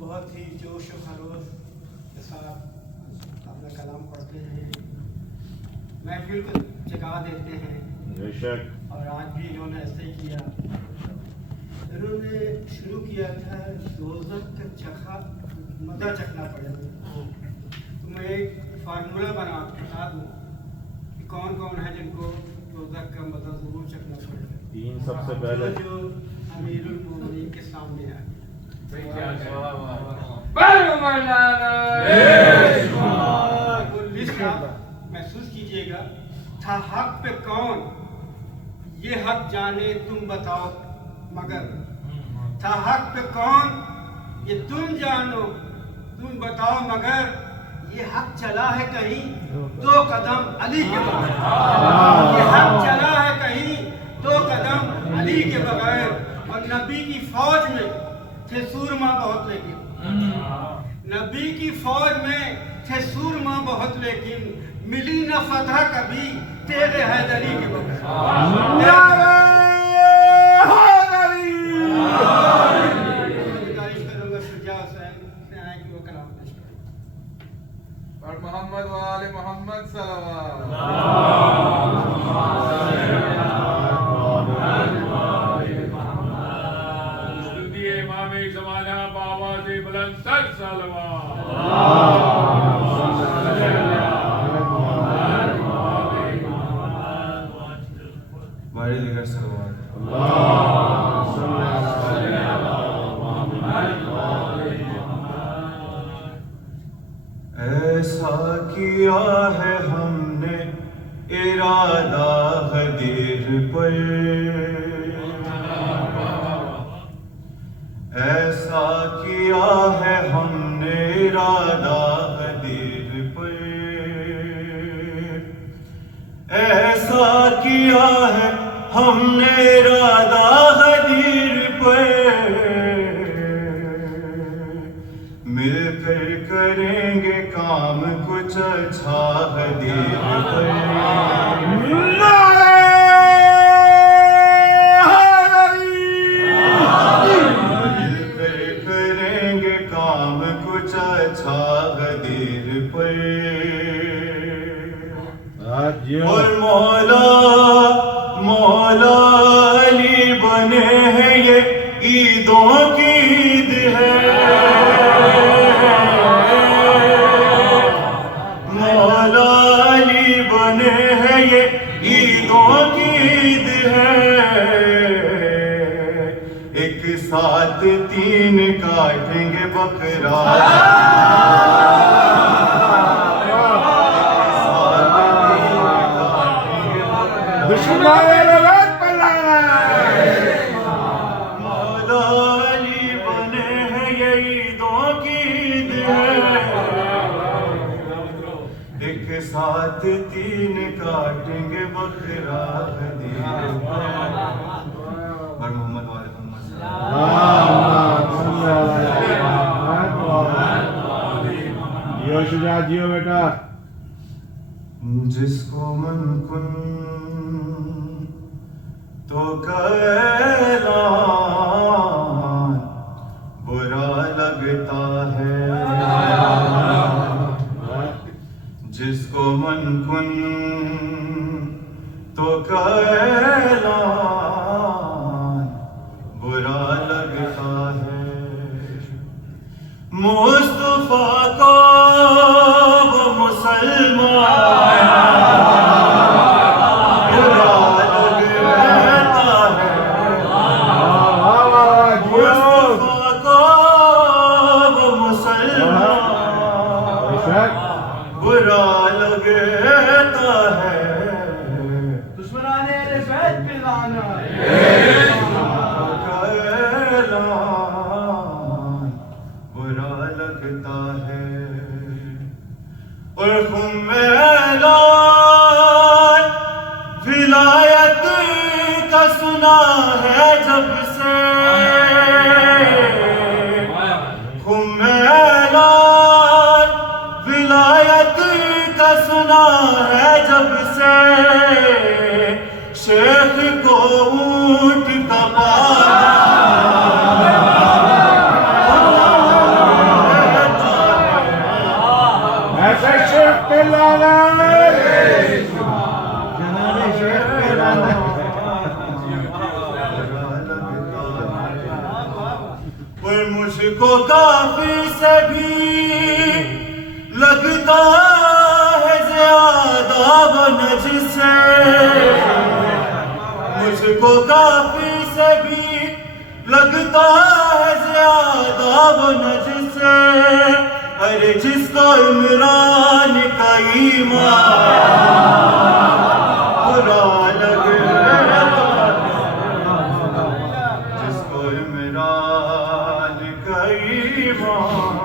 بہت ہی جوش و خروش کے ساتھ اپنا کلام پڑھتے ہیں، محفل کو جگا دیتے ہیں، بے شک، اور آج بھی انہوں نے ایسے ہی کیا۔ انہوں نے شروع کیا تھا دوزخ کا چکھا مزہ چکھنا پڑے گا، تو میں ایک فارمولہ بتا دوں کہ کون کون ہے جن کو دوزخ کا مزہ ضرور چکھنا پڑے گا۔ تین سب سے پہلے جو امیر المومنین کے سامنے آئے، محسوس کیجئے گا، تھا حق پہ کون یہ حق جانے تم بتاؤ مگر، تھا حق پہ کون یہ تم جانو تم بتاؤ مگر، یہ حق چلا ہے کہیں دو قدم علی کے بغیر، یہ حق چلا ہے کہیں دو قدم علی کے بغیر۔ اور نبی کی فوج میں تھے سورما بہت لیکن، نبی کی فوج میں تھے سورما بہت لیکن، ملی نہ فتح کبھی تیرے حیدری کے بغیر۔ گزارش کروں گا شجاع حسین سے آئے کہ وہ کلام پیش کریں۔ اور محمد و آل محمد صلوات۔ امام زمانہ بآواز بلند تر صلوات۔ بڑے دیگر صلوات۔ ایسا کیا ہے ہم نے ارادہ غدیر پر، ایسا کیا ہے ہم نے ارادہ غدیر پر، ایسا کیا ہے ہم نے ارادہ غدیر پر، مل کر کریں گے کام کچھ اچھا غدیر پر۔ اور مولا علی بنے ہیں یہ عیدوں کی عید ہے، مولا علی بنے ہیں یہ عیدوں کی عید ہے، ایک ساتھ تین کاٹیں گے بکرا، مولا علی بنے ہیں یہ عیدوں کی عید ہے، ایک ساتھ تین کاٹیں گے بکرا غدیر پر۔ اور محمد والے جیو شجاع جیو بیٹا۔ جس کو من کن تو اعلان برا لگتا ہے، جس کو من کن تو اعلان برا لگتا ہے، مصطفیٰ کو وہ مسلمان برا لگتا ہے، دشمنان اہل بیت پہ لعنت، برا لگتا ہے، اور خم اعلان ولایت کا سنا ہے جب سے، خم اعلان ولایت کا سنا ہے جب سے، شیخ کو اونٹ کا پالا مجھ کو کافی سے بھی لگتا ہے زیادہ وہ نجس ہے، مجھ کو کافی سے بھی لگتا ہے زیادہ وہ نجس ہے، ارے جس کو عمران کا ایمان برا لگے، جس کو عمران کا ایمان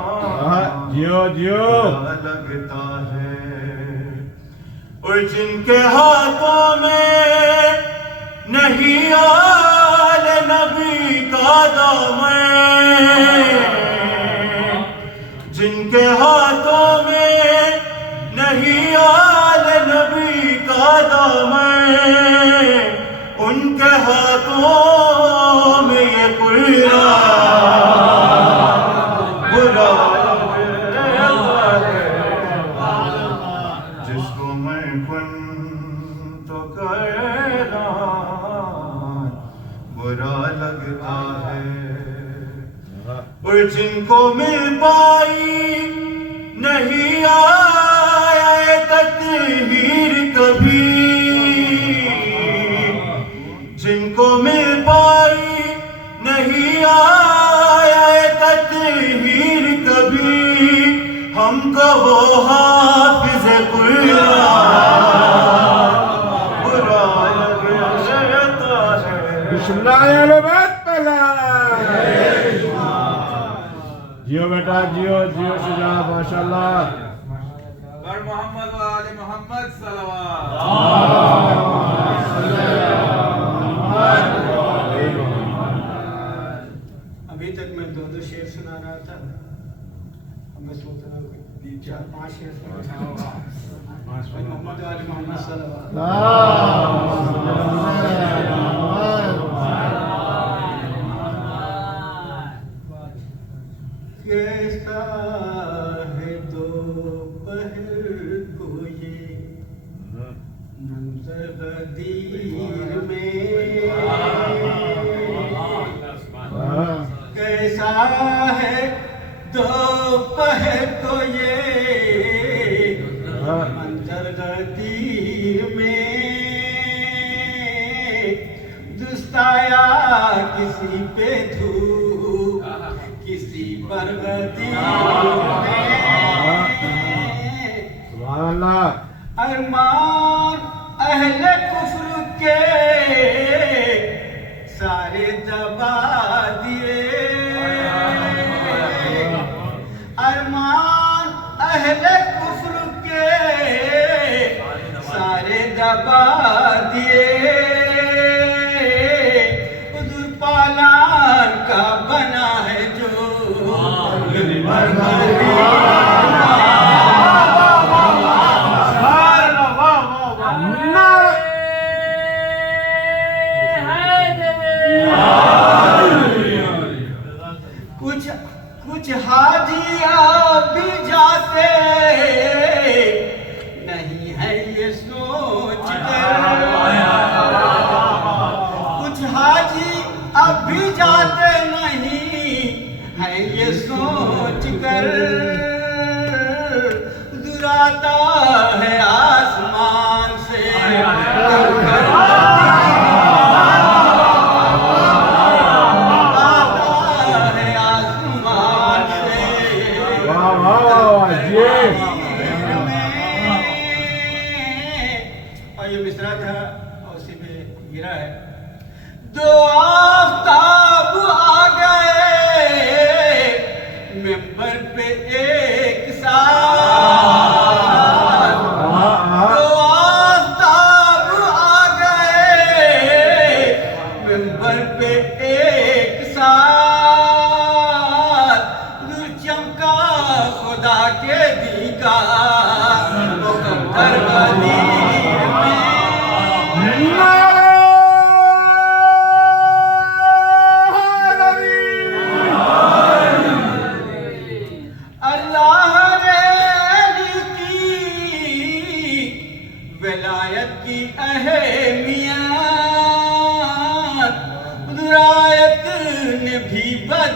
جیو جیو برا لگتا ہے، اور جن کے ہاتھوں میں نہیں آل نبی کا دامن، جن کے ہاتھوں میں نہیں آل نبی کا دامن، ان کے ہاتھوں میں یہ قرآن برا لگتا ہے، جس کو میں کن تو قیدان برا لگتا ہے، اور جن کو مل پائی نہیں آیا تطہیر کبھی، جن کو مل پائی نہیں آیا تطہیر کبھی، ہم کو وہ حافظ قرآن برا لگتا ہے۔ بسم اللہ اہل بیت پہلا جیو بیٹا جیو جیو شجاع ماشاءاللہ بر محمد و آل محمد صلوات۔ ابھی تک میں دو شعر سنا رہا تھا، اب میں سوچ رہا ہوں کہ 4-5 شعر سناؤں گا۔ محمد و آل محمد صلوات۔ کیسا ہے دوپہر کو یہ منظر غدیر میں، کیسا ہے دوپہر کو یہ منظر غدیر میں، دستایا کسی پہ دھوپ کسی پر غدیر میں، سبحان اللہ ارمان اہل کفر کے سارے دبا دیے، ارمان اہل کفر کے سارے دبا دیے، حضور پالان کا بنا ہے جو کچھ حاجی بھی جاتے نہیں ہے یہ سوچ کر، کچھ حاجی اب بھی جاتے نہیں ہے یہ سوچ کر، دراتا ہے آسمان سے اور یہ مصرع تھا اور اسی پہ گرا ہے، دو آفتاب آ گئے ممبر پہ ایک ساتھ، دو آفتاب آ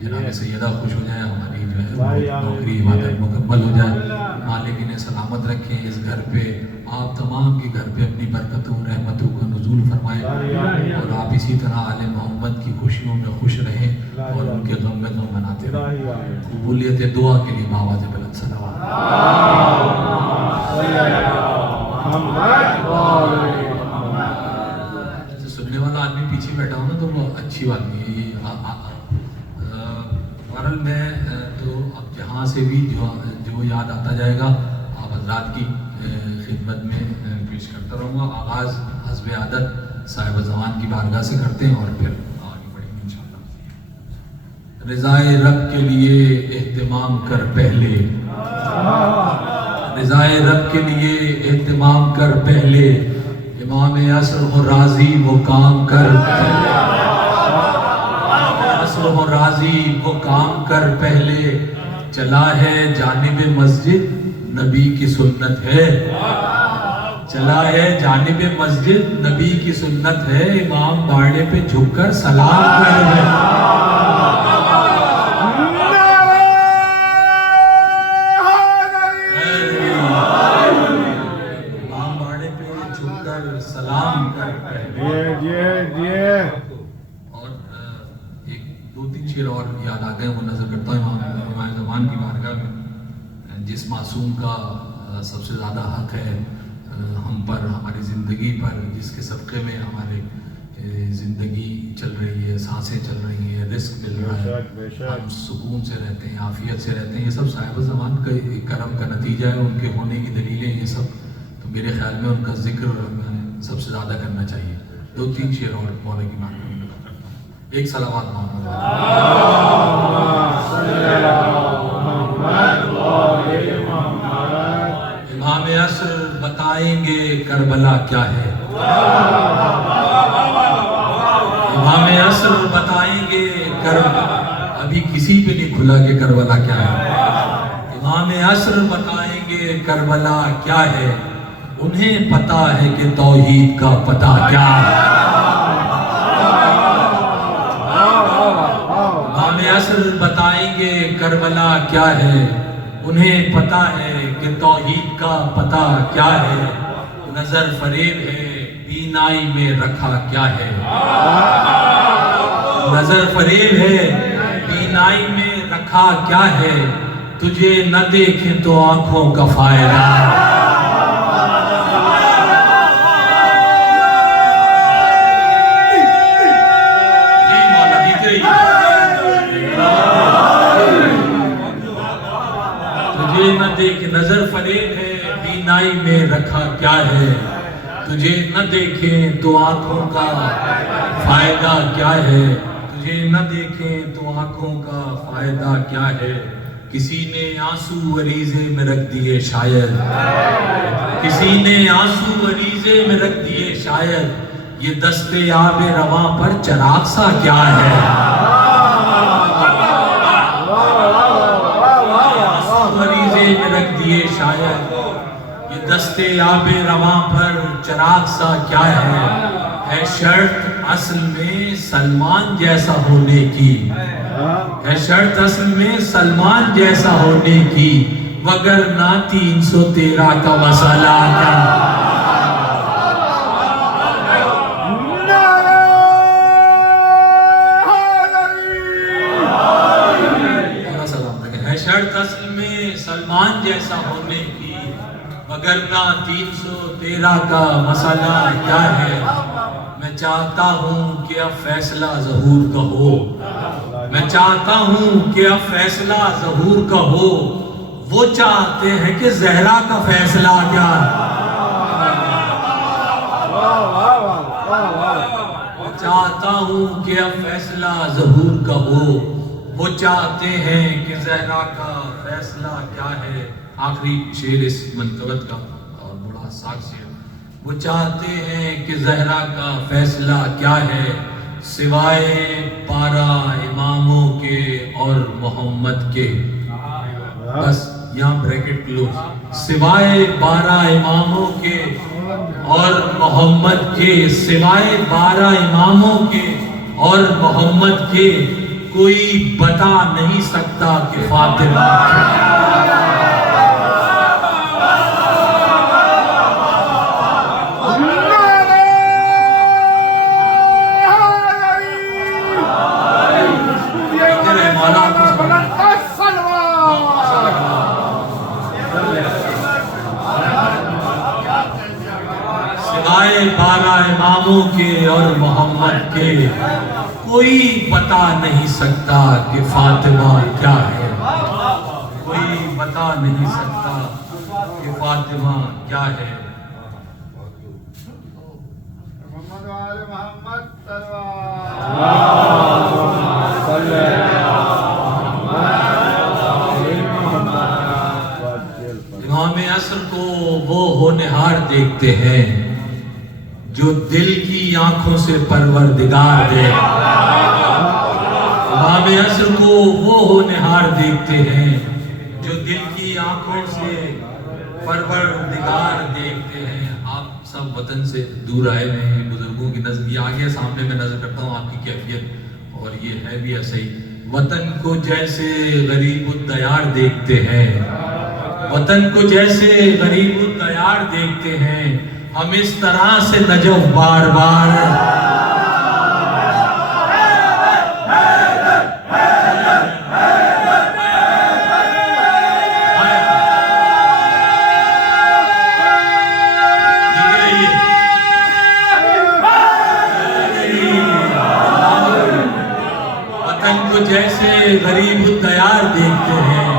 جناب سیدہ خوش ہو جائے, ہماری جو ہے نوکری عبادت مکمل ہو جائے. مالک انہیں سلامت رکھیں, اس گھر پہ آپ تمام کے گھر پہ اپنی برکتوں رحمتوں کا نزول فرمائیں, اور آپ اسی طرح آل محمد کی خوشیوں میں خوش رہیں اور ان کے غم میں غم مناتے رہیں. قبولیت دعا کے لیے بآواز بلند صلوات. سننے والا آدمی پیچھے بیٹھا ہوں نا تو وہ اچھی بات نہیں ہے. بہرحال میں تو اب جہاں سے بھی جو یاد آتا جائے گا آپ حضرات کی خدمت میں پیش کرتا رہوں گا. آغاز حسب عادت صاحب زمان کی بارگاہ سے کرتے ہیں اور پھر آگے بڑھیں گے انشاءاللہ. رضائے رب کے لیے اہتمام کر پہلے, رضائے رب کے لیے اہتمام کر پہلے, امام عصر ہو راضی وہ کام کر پہلے, عصر ہو راضی وہ کام کر پہلے, چلا ہے جانب مسجد نبی کی سنت ہے, چلا ہے جانب مسجد نبی کی سنت ہے, امام باڑے پہ جھک کر سلام کر ہے. سلام کر اور ایک دو تین شعر اور یاد آ گئے, وہ نظر کرتا ہوں امام زمان کی بارگاہ میں. جس معصوم کا سب سے زیادہ حق ہے ہم پر, ہماری زندگی پر, جس کے صدقے میں ہمارے زندگی چل رہی ہے, سانسیں چل رہی ہیں, رزق مل رہا ہے, ہم سکون سے رہتے ہیں, عافیت سے رہتے ہیں, یہ سب صاحب زمان کا کرم کا نتیجہ ہے, ان کے ہونے کی دلیلیں یہ سب. تو میرے خیال میں ان کا ذکر سب سے زیادہ کرنا چاہیے. دو تین شعر اور مولا کی بات کرتا ہوں. ایک صلوات محمد امام عصر بتائیں گے کربلا کیا ہے, امام عصر بتائیں گے کربلا, ابھی کسی پہ نہیں کھلا کہ کربلا کیا ہے. امام عصر بتائیں گے کربلا کیا ہے, انہیں پتا ہے کہ توحید کا پتہ کیا ہے. امام عصر بتائیں گے کربلا کیا ہے, انہیں پتا ہے کہ توحید کا پتہ کیا ہے. نظر فریب ہے بینائی میں رکھا کیا ہے, نظر فریب ہے بینائی میں رکھا کیا ہے, تجھے نہ دیکھیں تو آنکھوں کا فائدہ. تجھے نہ دیکھ نظر فریب ہے بینائی میں رکھا کیا ہے, تجھے نہ دیکھیں تو آنکھوں کا فائدہ کیا ہے, تجھے نہ دیکھیں تو آنکھوں کا فائدہ کیا ہے. کسی نے آنسو عریضے میں رکھ دیے شاید, کسی نے آنسو عریضے میں رکھ دیے شاید, یہ دستے آب رواں پر چراغ سا کیا ہے. عریضے میں رکھ دیے شاید, یہ دستے آب رواں پر چراغ سا کیا ہے شرط اصل میں سلمان جیسا ہونے کی, ہے شرط اصل میں سلمان جیسا ہونے کی, وگرنہ 313 کا مسئلہ کیا. شرط اصل میں سلمان جیسا ہونے کی, وگرنہ 313 کا مسئلہ کیا ہے. میں چاہتا ہوں کہ اب فیصلہ ظہور کا ہو, میں چاہتا ہوں کہ اب فیصلہ ظہور کا ہو, وہ چاہتے ہیں کہ زہرا کا فیصلہ کیا ہے. چاہتا ہوں کہ اب فیصلہ ظہور کا ہو, وہ چاہتے ہیں کہ زہرا کا فیصلہ کیا ہے. آخری شعر اس منقبت کا اور بڑا حساس شعر. وہ چاہتے ہیں کہ زہرا کا فیصلہ کیا ہے, سوائے 12 اماموں کے اور محمد کے. بس یہاں بریکٹ کلوز. سوائے 12 اماموں کے اور محمد کے, سوائے 12 اماموں کے اور محمد کے, کوئی بتا نہیں سکتا کہ فاطمہ کیا سوائے 12 اماموں کے اور محمد کے کوئی بتا نہیں سکتا کہ فاطمہ کیا ہے. کوئی بتا نہیں سکتا کہ فاطمہ کیا ہے. محمد وآل محمد امام عصر کو وہ ہونہار دیکھتے ہیں جو دل کی آنکھوں سے پروردگار دے. امام عصر کو وہ ہونہار دیکھتے ہیں جو دل کی آنکھوں سے پروردگار دیکھتے ہیں. آپ سب وطن سے دور آئے ہوئے ہیں, بزرگوں کی نظر یہ آگے سامنے میں نظر کرتا ہوں آپ کی کیفیت, اور یہ ہے بھی ایسا ہی. وطن کو جیسے غریب الدیار دیکھتے ہیں, وطن کو جیسے غریب الدیار دیکھتے ہیں, ہم اس طرح سے نجف بار بار وطن کو جیسے غریب الدیار دیکھتے ہیں,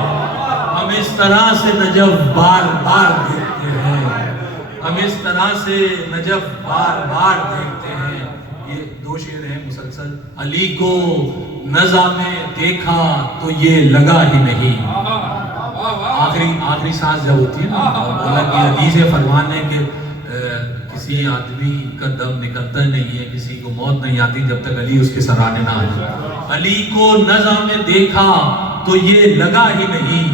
ہم اس طرح سے نجف بار بار دیکھتے ہیں, ہم اس طرح سے نجف بار بار دیکھتے ہیں. یہ دو شعر ہیں مسلسل. علی کو نزع میں دیکھا تو یہ لگا ہی نہیں. آخری سانس جب ہوتی ہے نا, اللہ کی حدیث فرمان ہے کہ کسی آدمی کا دم نکلتا نہیں ہے, کسی کو موت نہیں آتی جب تک علی اس کے سرانے نہ آ جائے. علی کو نزع میں دیکھا تو یہ لگا ہی نہیں,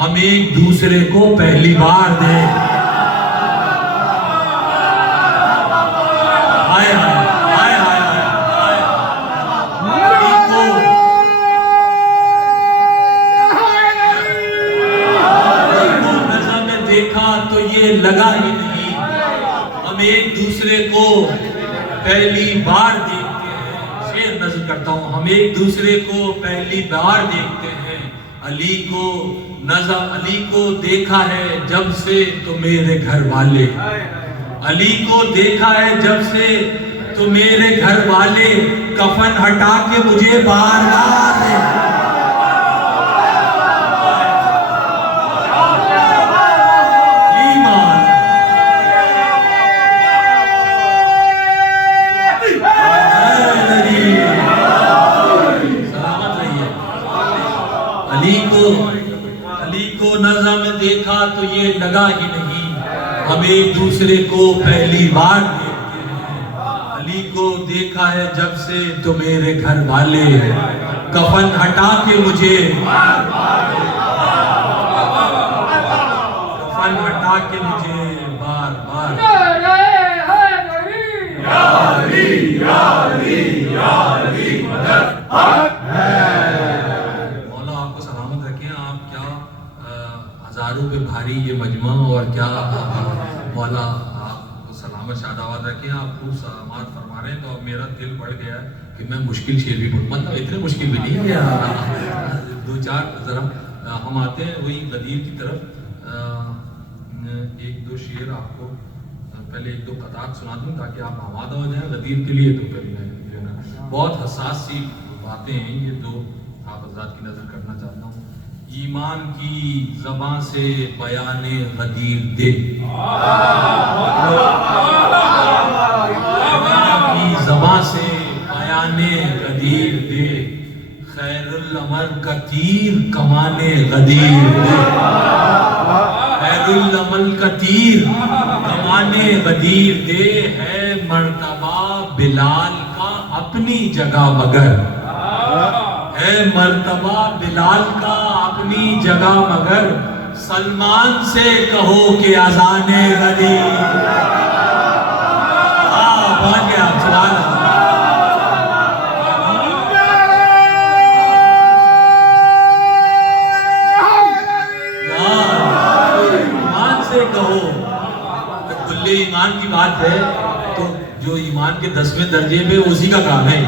ہم ایک دوسرے کو پہلی بار دیں. تو یہ لگا ہی نہیں, ہم ایک دوسرے کو پہلی بار دیکھتے ہیں. شعر نظر کرتا ہوں. ہم ایک دوسرے کو پہلی بار دیکھتے ہیں. علی کو دیکھا ہے جب سے تو میرے گھر والے, علی کو دیکھا ہے جب سے تو میرے گھر والے, کفن ہٹا کے مجھے بار بار علی کو نظر میں دیکھا تو یہ لگا ہی نہیں, ہم ایک دوسرے کو پہلی بار دیکھتے ہیں. علی کو دیکھا ہے جب سے تو میرے گھر والے, کفن ہٹا کے مجھے بار بار ہزاروں پہ بھاری یہ مجمع, اور کیا مولا آپ کو سلامت شاداباد رکھیں. آپ خوب سلامات فرما رہے ہیں, تو اب میرا دل بڑھ گیا کہ میں مشکل شعر بھی پڑھوں. مطلب اتنے مشکل بھی نہیں ہے, دو چار ذرا ہم آتے ہیں وہی غدیر کی طرف. ایک دو شعر آپ کو پہلے ایک دو قطعات سنا دوں تاکہ آپ آمادہ ہو جائیں غدیر کے لیے. تو پھر میں بہت حساس سی باتیں ہیں یہ دو, آپ حضرات کی نظر کرنا چاہتا ہوں. ایمان کی زبان سے بیان غدیر دے, ایمان کی زبان سے بیان غدیر دے, خیر العمل کا تیر کمان غدیر دے, خیر العمل کا تیر کمان غدیر دے. ہے مرتبہ بلال کا اپنی جگہ مگر, ہے مرتبہ بلال کا اپنی جگہ مگر, سلمان سے کہو کہ اذان غدیر. پہنچ گیا سوال. اہل ایمان کی بات ہے تو جو ایمان کے 10ویں درجے پہ اسی کا کام ہے.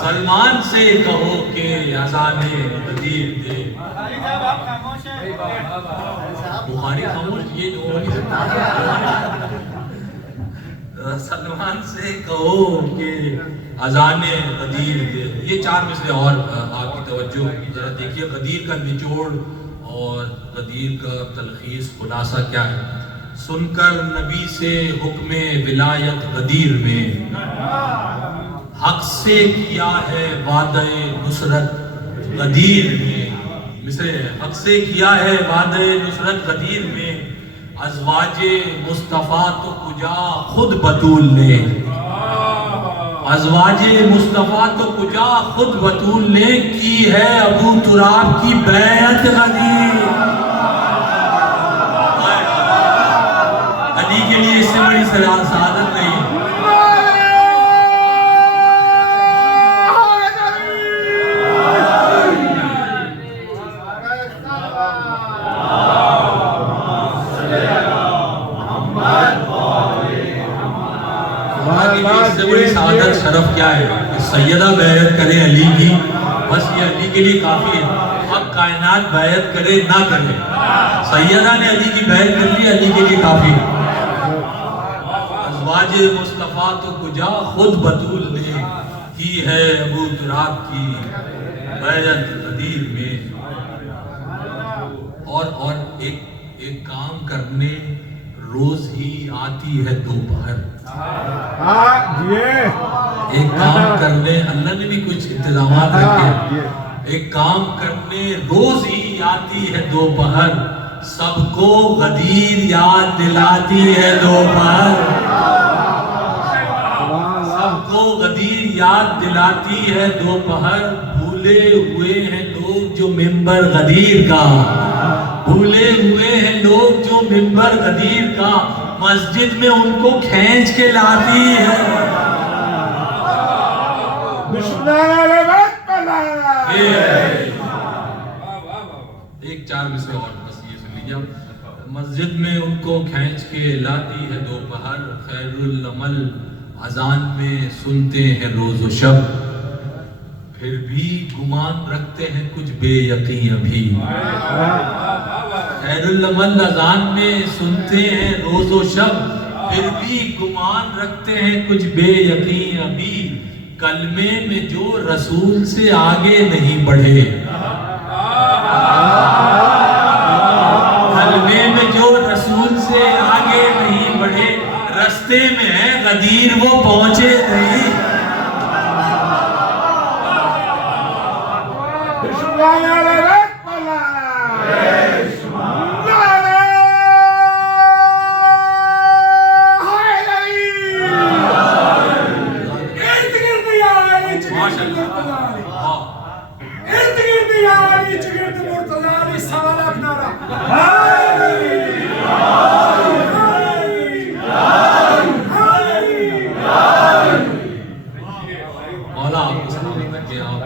سلمان سے کہو کہ اذان غدیر دے. بخاری صاحب آپ خاموش ہیں. بخاری خاموش یہ جو سلمان سے کہو کہ اذان غدیر دے. یہ 4 مثلیں اور آپ کی توجہ ذرا دیکھیے. غدیر کا نچوڑ اور غدیر کا تلخیص خلاصہ کیا ہے؟ سن کر نبی سے حکم ولایت غدیر میں، حق سے کیا ہے وعدہ نصرت غدیر میں. مثل حق سے کیا ہے وعدہ نصرت غدیر میں، ازواج مصطفیٰ تو کجا خود بطول نے. ازواج مصطفیٰ تو کجا خود بطول نے، کی ہے ابو تراب کی بیعت غدیر. علی کے لیے اس سے بڑی سعادت نہیں. اس سے بڑی سعادت شرف کیا ہے کہ سیدہ بیعت کرے علی کی، بس یہ علی کے لیے کافی ہے. اب کائنات بیعت کرے نہ کرے، سیدہ نے علی کی بیعت کر لی، علی کے لیے کافی ہے. ازواج مصطفیٰ تو کجا خود بطول نے، کی ہے ابو تراب کی بیعت غدیر میں. اور ایک کام کرنے روز ہی آتی ہے دوپہر. ایک کام کرنے اللہ نے بھی کچھ انتظامات رکھے. ایک کام کرنے روز ہی آتی ہے دوپہر، سب کو غدیر یاد دلاتی ہے دوپہر. سب کو غدیر یاد دلاتی ہے دوپہر. بھولے ہوئے ہیں لوگ جو منبر غدیر کا، بھولے ہوئے ہیں لوگ جو منبر غدیر کا، مسجد میں ان کو کھینچ کے لاتی ہے. ایک 4 میں سے اور بس یہ سن لیجیے. مسجد میں ان کو کھینچ کے لاتی ہے دوپہر، خیر العمل اذان میں سنتے ہیں روز و شب، پھر بھی گمان رکھتے ہیں کچھ بے یقین ابھی. خیر العمل اذان میں سنتے ہیں روز و شب، پھر بھی گمان رکھتے ہیں کچھ بے یقین ابھی. کلمے میں جو رسول سے آگے نہیں بڑھے، کلمے میں جو رسول سے آگے نہیں بڑھے، رستے میں ہے غدیر وہ پہنچے نہیں.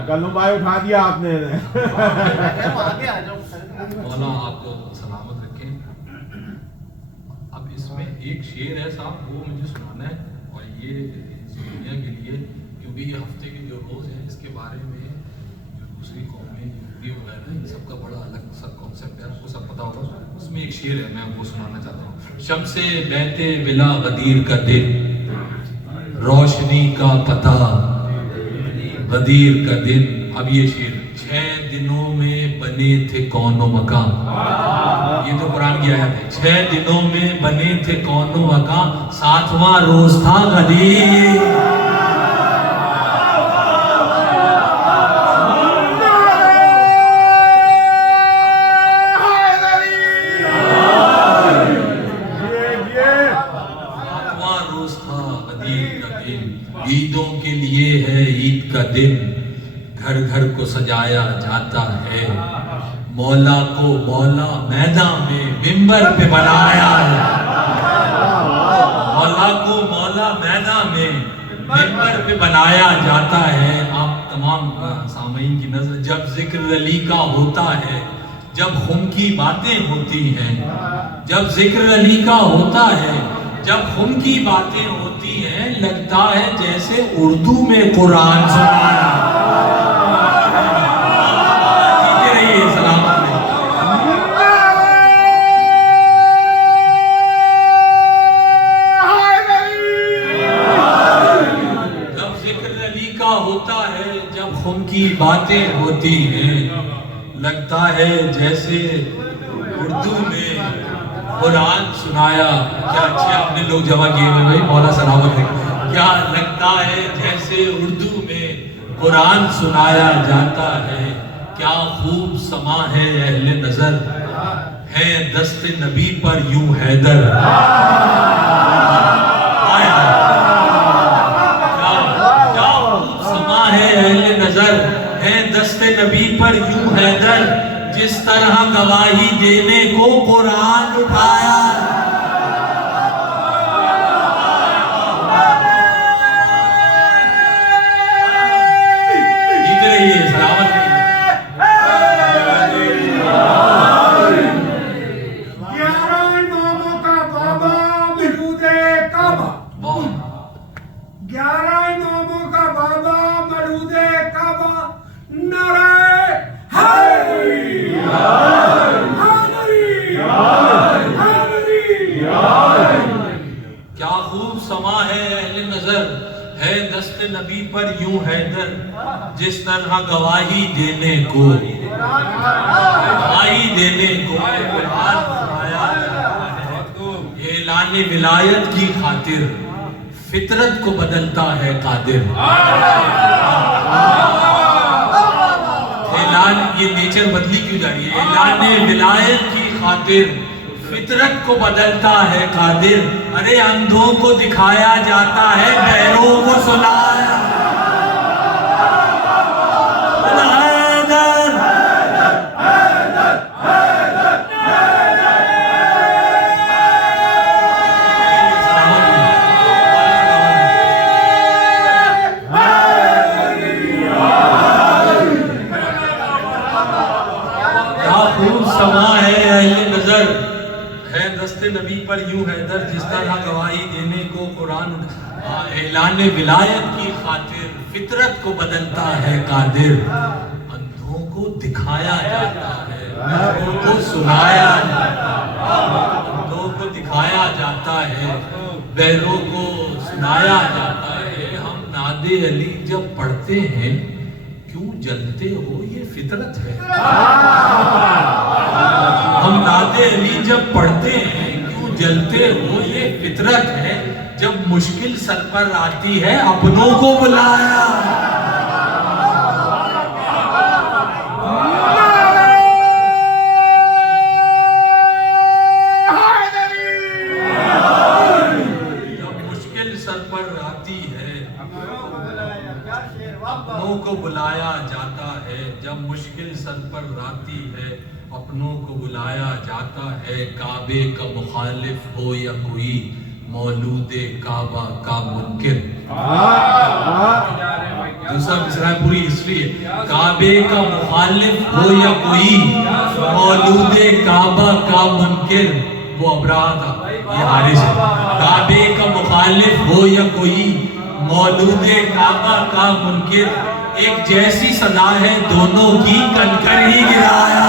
کلو بھائی اٹھا دیا آپ نے. مولا آپ کو سلامت رکھیں. اب اس میں ایک شعر ہے صاحب، وہ مجھے سنانا ہے، اور یہ دنیا کے لیے، کیونکہ یہ ہفتے کے جو روز ہیں اس کے بارے میں جو دوسری قومیں یہودی وغیرہ ان سب کا بڑا الگ سب کانسیپٹ ہے، آپ کو سب پتا ہوگا. اس میں ایک شعر ہے، میں آپ کو سنانا چاہتا ہوں. شمس بیت ولا غدیر کا دن، روشنی کا پتہ غدیر کا دن. اب یہ شعر 6 دنوں میں بنے تھے کون و مکان. یہ تو قرآن کی آیت ہے. 6 دنوں میں بنے تھے کون و مکان، 7واں روز تھا غدیر. عیدوں کے لیے ہے عید کا دن، گھر گھر کو سجایا جاتا ہے. مولا کو مولا میدان میں منبر پہ بنایا ہے. مولا کو مولا میدان میں منبر پہ بنایا جاتا ہے. آپ تمام سامعین کی نظر، جب ذکر علی کا ہوتا ہے، جب خون کی باتیں ہوتی ہیں، جب ذکر علی کا ہوتا ہے، جب خون کی باتیں ہوتی ہیں لگتا ہے جیسے اردو میں قرآن سنایا. جیتے رہیے، سلامت رہیے. جب ذکر علی کا ہوتا ہے، جب خون کی باتیں ہوتی ہیں لگتا ہے جیسے اردو میں قرآن سنایا. کیا اچھے آپ نے لوگ جمع کیے ہوئے بھائی، مولا سلامت ہے. کیا لگتا ہے جیسے اردو میں قرآن سنایا جاتا ہے. کیا خوب سما ہے اہل نظر، ہے دست نبی پر یوں حیدر. کیا خوب سما ہے اہل نظر، ہے دست نبی پر یوں حیدر. جس طرح گواہی دینے کو قرآن اٹھایا. جیت رہیے، سلامت رہیے. 11 اماموں کا بابا مولود کعبہ. 11 اماموں کا بابا مولود کعبہ. نعرہ کیا خوب سما ہے اہل نظر، ہے دست نبی پر یوں حیدر. جس طرح گواہی دینے کو قرآن سنایا جاتا ہے. اعلان ولایت کی خاطر فطرت کو بدلتا ہے قادر. اعلان، یہ نیچر بدلی کیوں جا رہی ہے؟ اعلان ولایت کی خاطر فطرت کو بدلتا ہے قادر. ارے اندھوں کو دکھایا جاتا ہے، بہروں کو سنایا. نبی پر یوں حیدر. جس طرح گواہی دینے کو قرآن اعلان ولایت کی خاطر فطرت کو بدلتا ہے قادر. اندھوں کو دکھایا جاتا ہے، بہروں کو سنایا جاتا ہے. اندھوں کو دکھایا جاتا ہے، بہروں کو سنایا جاتا ہے. ہم ناد علی جب پڑھتے ہیں کیوں جلتے ہو، یہ فطرت ہے. ہم ناد علی جب پڑھتے ہیں جلتے ہو، یہ فطرت ہے. جب مشکل سر پر آتی ہے اپنوں کو بلایا. جب مشکل سر پر آتی ہے اپنوں کو بلایا جاتا ہے. جب مشکل سر پر آتی ہے اپنوں کو بلایا جاتا ہے. کعبے کا مخالف ہو یا کوئی مولود کعبہ کا منکر. دوسرا مصرع پوری ہسٹری ہے. کعبے کا مخالف ہو یا کوئی مولود کعبہ کا منکر. وہ ابراہ تھا، یہ حارث ہے. کعبے کا مخالف ہو یا کوئی مولود کعبہ کا منکر. ایک جیسی سزا ہے دونوں کی، کنکر ہی گرایا.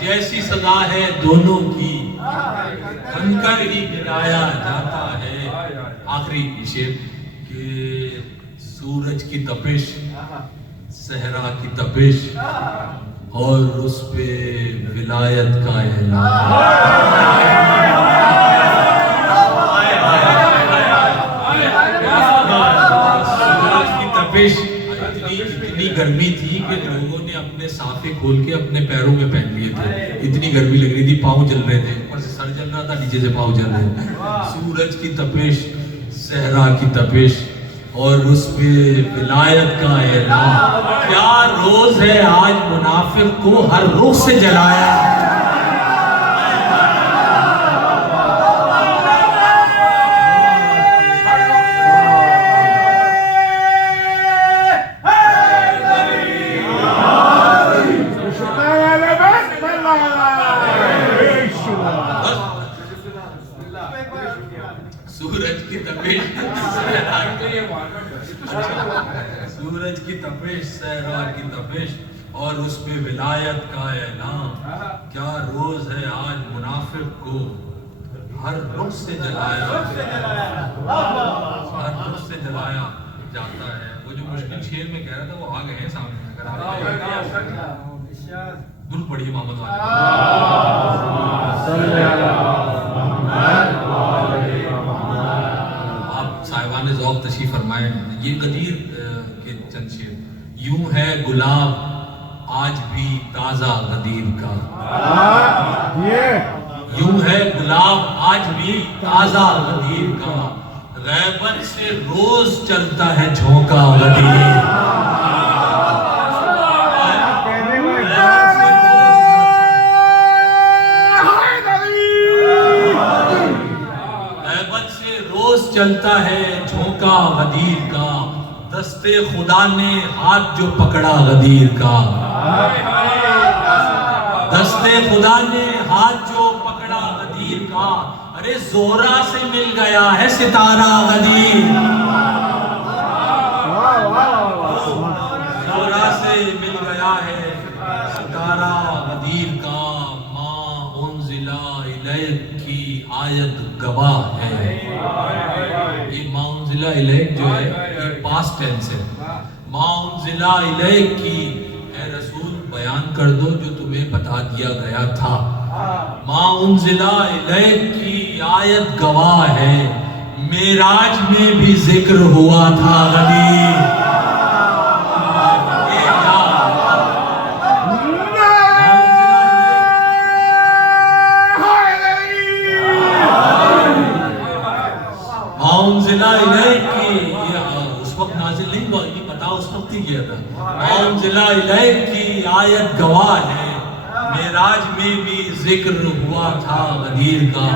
جیسی سزا ہے دونوں کی، کنکر ہی گرایا جاتا ہے. آخری شعر کہ سورج کی تپش، صحرا کی تپش اور اس پہ ولایت کا اعلان. سورج کی تپش، اتنی گرمی تھی کہ لوگوں نے اپنے صافے کھول کے اپنے پیروں میں پہن لیے تھے. اتنی گرمی لگ رہی تھی، پاؤں جل رہے تھے. اوپر سے سر جل رہا تھا، نیچے سے پاؤں جل رہے تھے. سورج کی تپش، صحرا کی تپش اور اس پہ ولایت کا اعلان. کیا روز ہے آج منافق کو ہر رخ سے جلایا. سورج کی تپش سورج کی تپش صحرا کی تپش اور اس پہ ولایت کا اعلان کیا روز ہے آج منافق کو ہر رخ سے جلایا ہر رخ سے جلایا جاتا ہے. وہ جو مشکل شعر میں کہہ رہا تھا وہ آ گئے ہیں سامنے. اگر درود پڑھیے محمد والے. آپ صاحبان ذوق تشریف فرمائیں. یہ غدیر کے چند شعر. یوں ہے گلاب آج بھی تازہ غدیر کا, یوں ہے گلاب آج بھی تازہ غدیر کا, غیبت سے روز چلتا ہے جھونکا غدیر. غیبت سے روز چلتا ہے جھونکا غدیر کا, دستے خدا نے ہاتھ جو پکڑا غدیر کا, دستے خدا نے ہاتھ جو پکڑا غدیر کا, ارے زہرا سے مل گیا ہے ستارہ غدیر, زہرا سے مل گیا ہے ستارہ غدیر کا, ماں انزل الیک کی آیت گواہ ہے. یہ ماں انزل الیک جو ہے یہ پاسٹ ٹینس ہے. ماں انزل الیک کی اے رسول بیان کر دو جو تمہیں بتا دیا گیا تھا. ماں انزل الیک کی آیت گواہ ہے, معراج میں بھی ذکر ہوا تھا غدیر. انزل الیک کی اس وقت نازل نہیں ہوا, یہ پتا اس وقت ہی کیا تھا. انزل الیک کی آیت گواہ ہے, معراج میں بھی ذکر ہوا تھا غدیر کا.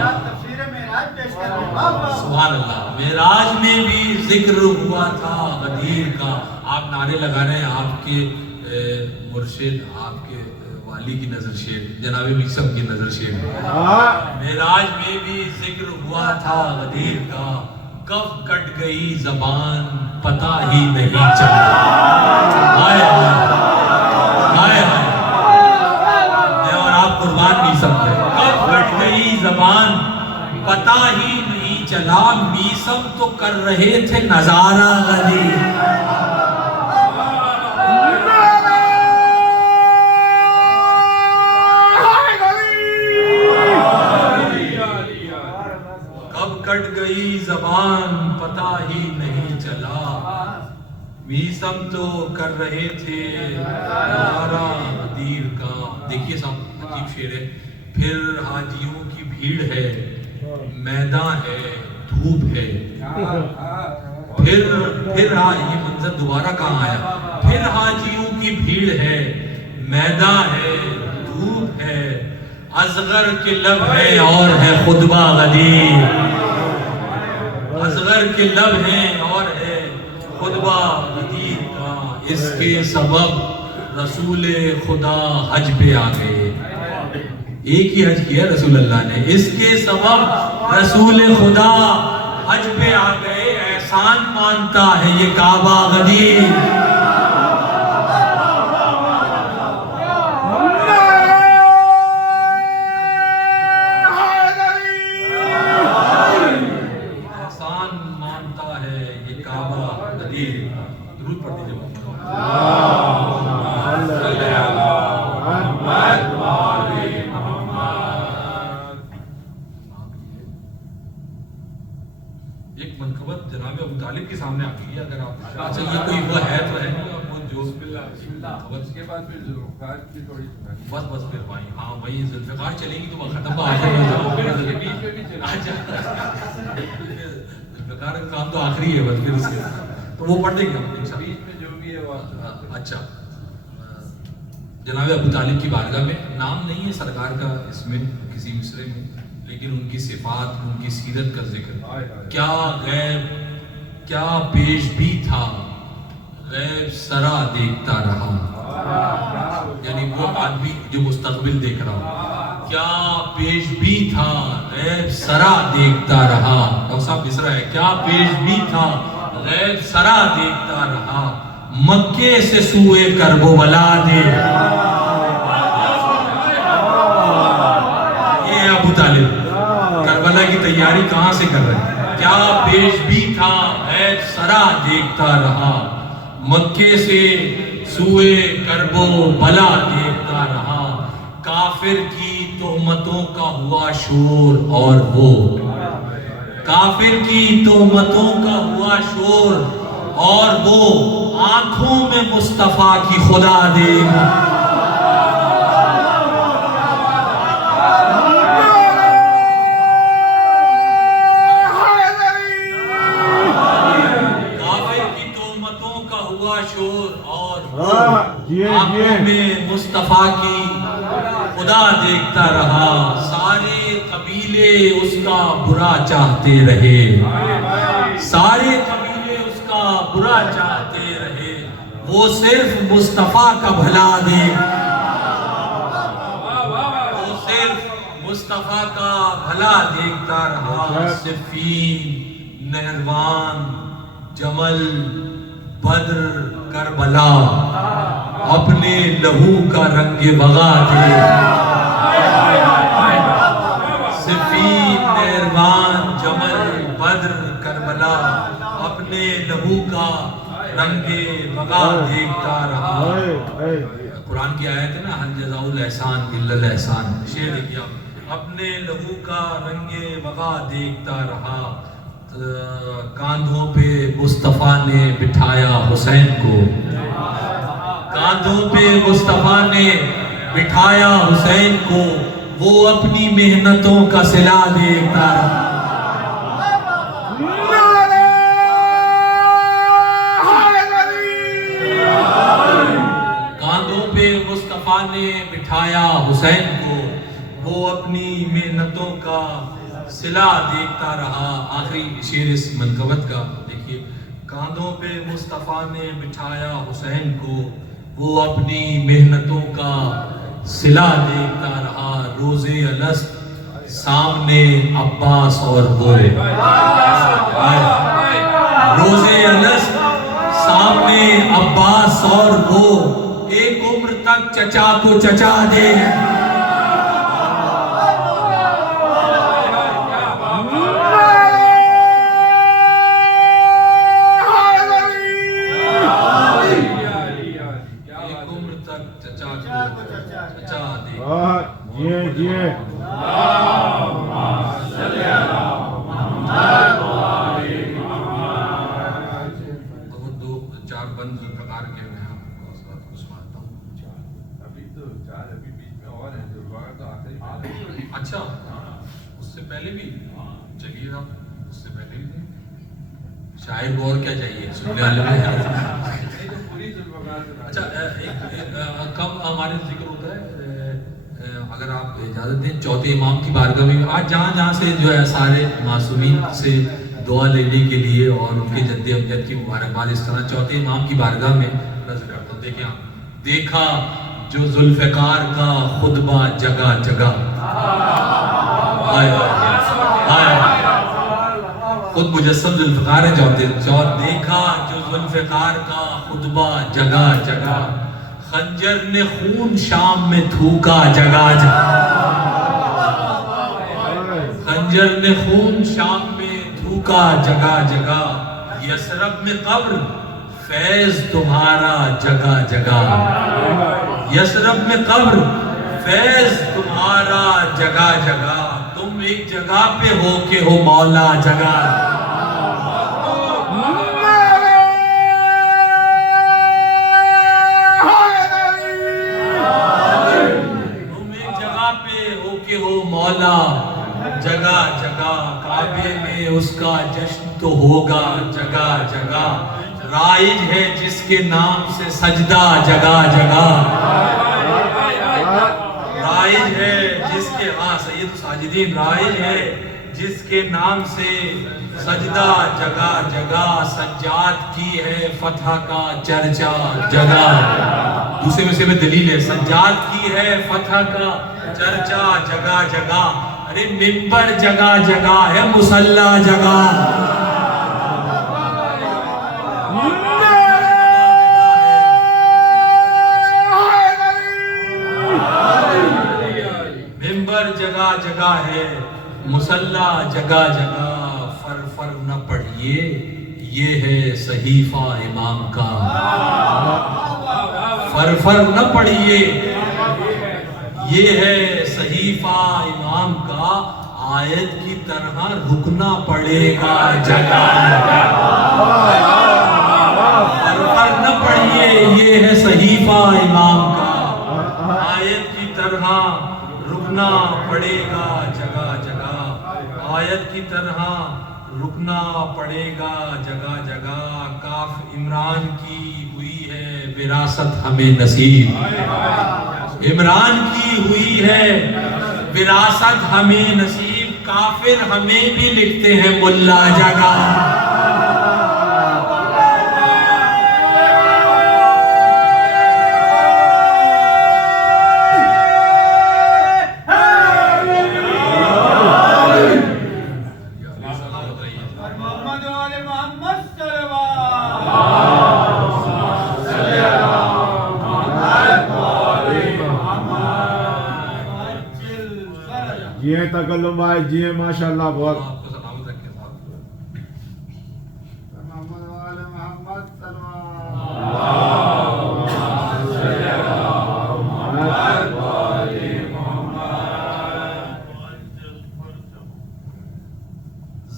سبحان اللہ. معراج میں بھی ذکر ہوا تھا غدیر کا. آپ نعرے لگا رہے ہیں, آپ کے مرشد آپ کے والی کی نظر شیر جناب مکسم کی نظر شیر. معراج میں بھی ذکر ہوا تھا غدیر کا, کب کٹ گئی زبان پتہ ہی نہیں چلا. ہائے ہائے اور آپ قربان نہیں سکتے. کب کٹ گئی زبان پتہ ہی نہیں چلا, میسم تو کر رہے تھے نظارہ غدیر. کٹ گئی زبان پتہ ہی نہیں چلا, میسم تو کر رہے تھے نظارہ غدیر کا. دیکھیے سب عجیب شعر ہے. پھر حاجیوں کی بھیڑ ہے, میدان ہے, دھوپ ہے. پھر یہ منظر دوبارہ کہاں آیا. پھر حاجیوں کی بھیڑ ہے, میدان ہے, دھوپ ہے, اصغر کے لب ہے اور ہے خطبہ غدیر. اصغر کے لب ہیں اور ہے خطبہ غدیر کا, اس کے سبب رسول خدا حج پہ آ گئے. ایک ہی حج کیا رسول اللہ نے, اس کے سبب رسول خدا حج پہ آ گئے. احسان مانتا ہے یہ کعبہ غدیر. ایک منقبت جناب ابو طالب کے سامنے آ گئی ہے. اگر آپ اچھا یہ کوئی وہ ہے تو ہے وہ جو اس کے بعد پھر ذوالفقار کی تھوڑی بس پھر بھائی ہاں وہی ذوالفقار چلے گی تو وہ ختم آ جائے گا. بیچ میں بھی چلا ذوالفقار کا کام تو آخری ہے, بس پھر اس کے تو وہ پڑھ دیں گے ہم انشاءاللہ. بیچ میں جو بھی ہے وہ اچھا جناب ابو طالب کی بارگاہ میں نام نہیں ہے سرکار کا اس میں کسی مصرے میں, لیکن ان کی صفات ان کی سیرت کا ذکر. کیا غیب کیا پیش بھی تھا, غیب سرا دیکھتا رہا. یعنی وہ آدمی جو مستقبل دیکھ رہا ہو. کیا پیش بھی تھا غیب سرا دیکھتا رہا. ڈاکٹر صاحب مصرا ہے. کیا پیش بھی تھا غیب سرا دیکھتا رہا, مکے سے سوئے کرب و بلا دے. یہ ابو طالب کربلا کی تیاری کہاں سے کر رہے ہیں. کیا پیش بھی تھا غیب سرا دیکھتا رہا, مکے سے سوئے کرب و بلا دیکھتا رہا. کافر کی تہمتوں کا ہوا شور اور وہ, کافر کی تہمتوں کا ہوا شور اور وہ آنکھوں میں مصطفیٰ کی خدا دے. کافر کی تہمتوں کا ہوا شور اور وہ آنکھوں میں مصطفیٰ کی خدا دیکھتا رہا. سارے قبیلے اس کا برا چاہتے رہے, سارے قبیلے اس کا برا چاہتے رہے, وہ صرف مصطفیٰ کا بھلا دے, وہ صرف مصطفیٰ کا بھلا دیکھتا رہا. صفین, نہروان, جمل, بدر, کربلا اپنے لہو کا رنگ بغا دے. صفین, نہروان, جمل, بدر, کربلا اپنے لہو کا رنگ بغا دیکھتا رہا. قرآن کی آیت ہے نا, هل جزاء الاحسان الا الاحسان. شعر کیا, اپنے لہو کا رنگ بغا دیکھتا رہا. کاندھوں پہ مصطفیٰ نے بٹھایا حسین کو, کاندھوں پہ مصطفیٰ نے بٹھایا حسین کو, وہ اپنی محنتوں کا صلہ دیکھتا رہا. کاندھوں پہ مصطفیٰ نے بٹھایا حسین کو, وہ اپنی محنتوں کا صلہ دیکھتا رہا. آخری شعر اس منقبت کا دیکھیے. کاندھوں پہ مصطفیٰ نے بٹھایا حسین کو, وہ اپنی محنتوں کا صلہ دیکھتا رہا. روزے الست سامنے عباس اور وہ, روزے الست سامنے عباس اور وہ, ایک عمر تک چچا کو چچا دے. اچھا اس سے پہلے بھی چلیے, آپ اس سے پہلے بھی تھے شاعر کو, اور کیا چاہیے سننے والے میں. اچھا کم ہمارے ذکر ہوتا ہے, اگر آپ اجازت دیں چوتھے امام کی بارگاہ میں آج جہاں جہاں سے جو ہے سارے معصومین سے دعا لینے کے لیے اور ان کے جد امجد کی مبارکباد اس طرح چوتھے امام کی بارگاہ میں نظر کرتا ہوں. دیکھیں آپ, دیکھا جو ذوالفقار کا خطبہ جگہ جگہ, خود مجسم ذوالفقار ہے چوتھے. دیکھا جو ذوالفقار کا خطبہ جگہ جگہ, خنجر نے خون شام میں تھوکا جگہ جگہ, خنجر نے خون شام میں تھوکا جگہ جگہ. یثرب میں قبر فیض تمہارا جگہ جگہ, یثرب میں قبر فیض تمہارا جگہ جگہ. تم ایک جگہ پہ ہو کہ ہو مولا جگہ. تم ایک جگہ پہ ہو کہ ہو مولا جگہ جگہ. کعبے میں اس کا جشن تو ہوگا جگہ جگہ. رائج ہے جس کے نام سے سجدہ جگہ جگہ, رائج ہے جس کے, ہاں سید ساجدین, رائج ہے جس کے نام سے سجدہ جگہ جگہ. سجاد کی ہے فتح کا چرچا جگہ. دوسرے میں سے میں دلیل ہے، سجاد کی ہے فتح کا چرچا جگہ جگہ، ارے ممبر جگہ جگہ ہے، مصلی جگہ ممبر جگہ جگہ ہے، مصلی جگہ جگہ، فر فر نہ پڑھیے یہ ہے صحیفہ امام کا، فر فر نہ پڑھیے یہ ہے صحیفہ امام کا، آیت کی طرح رکنا پڑے گا جگہ فر فر نہ پڑھیے یہ ہے صحیفہ امام کا، آیت کی طرح رکنا پڑے گا جگہ جگہ، آیت کی طرح رکنا پڑے گا جگہ جگہ، کاف عمران کی ہوئی ہے وراثت ہمیں نصیب، عمران کی ہوئی ہے وراثت ہمیں نصیب، کافر ہمیں بھی لکھتے ہیں ملا جگہ، محمد وآل محمد صلوات جیے تکلم بھائی جیے ماشاءاللہ بہت آپ کو سلامت رکھے صاحب۔ محمد وآل محمد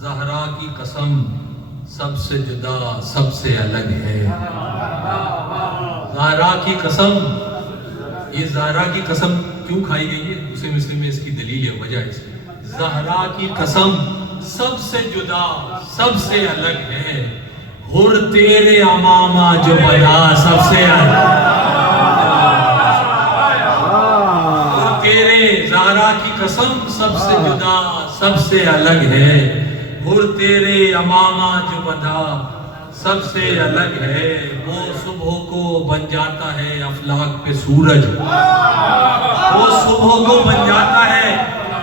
زہرا کی قسم سب سے جدا سب سے الگ ہے، زہرا کی قسم، یہ زہرا کی قسم کیوں کھائی گئی ہے؟ دوسرے مسلم میں اس کی دلیل ہے، وجہ اس کی، زہرا کی قسم سب سے جدا سب سے الگ ہے، ہر تیرے امامہ جو بنا سب سے الگ، ہر تیرے زہرا کی قسم سب سے جدا سب سے الگ ہے، ہر تیرے امامہ جو بنا سب سے الگ ہے، وہ صبح کو بن جاتا ہے افلاک پہ سورج، وہ صبح کو بن جاتا ہے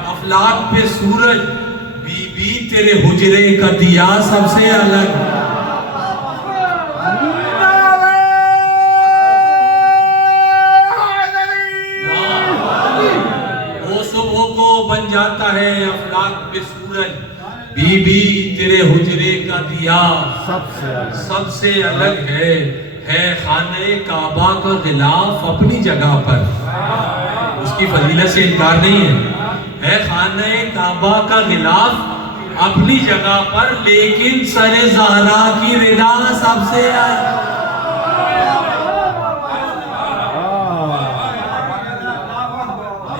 افلاک پہ سورج، بی بی تیرے حجرے کا دیا سب سے الگ، وہ صبح کو بن جاتا ہے افلاک پہ سورج، بی بی تیرے حجرے کا دیا سب سے الگ ہے خانہ کعبہ کا غلاف اپنی جگہ پر، اس کی فضیلت سے انکار نہیں ہے خانہ کعبہ کا غلاف اپنی جگہ پر، لیکن سر زہرا کی رضا سب سے الگ،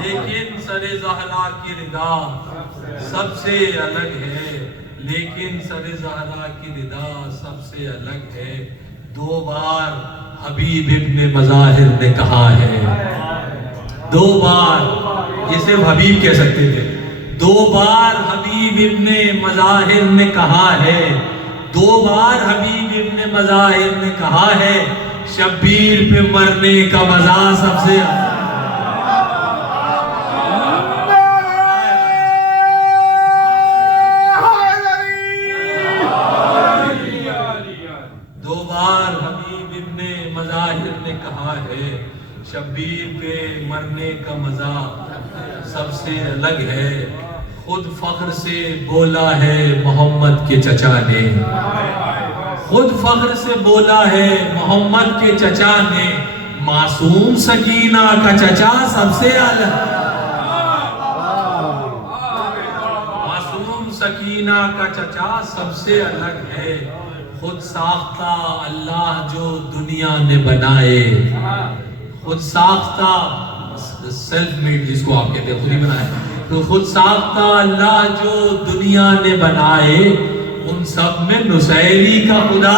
لیکن سر زہرا کی رضا سب سے الگ ہے، لیکن سر زہرا کی رضا سب سے الگ ہے، دو بار حبیب ابن مظاہر نے کہا ہے، دو بار، یہ صرف حبیب کہہ سکتے تھے، دو بار حبیب ابن مظاہر نے کہا ہے، دو بار حبیب ابن مظاہر نے کہا ہے، شبیر پہ مرنے کا مزہ سب سے الگ، شبیر پہ مرنے کا مزہ سب سے الگ ہے، خود فخر سے بولا ہے محمد کے چچا نے، خود فخر سے بولا ہے محمد کے چچا نے، معصوم سکینہ کا چچا سب سے الگ، معصوم سکینہ کا چچا سب سے الگ ہے، خود ساختہ اللہ جو دنیا نے بنائے، خود ساختہ سیلف میڈ جس کو آپ کہتے ہیں خود ہی بنائے، تو خود ساختہ اللہ جو دنیا نے بنائے، ان سب میں نصیری کا خدا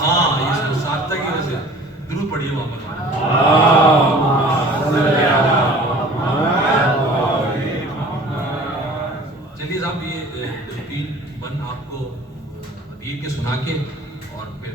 ہاں اس کو سارتا کی وجہ سے درود پڑھیے وہاں پر. چلیے صاحب یہ تین بن آپ کو عید کے سنا کے اور پھر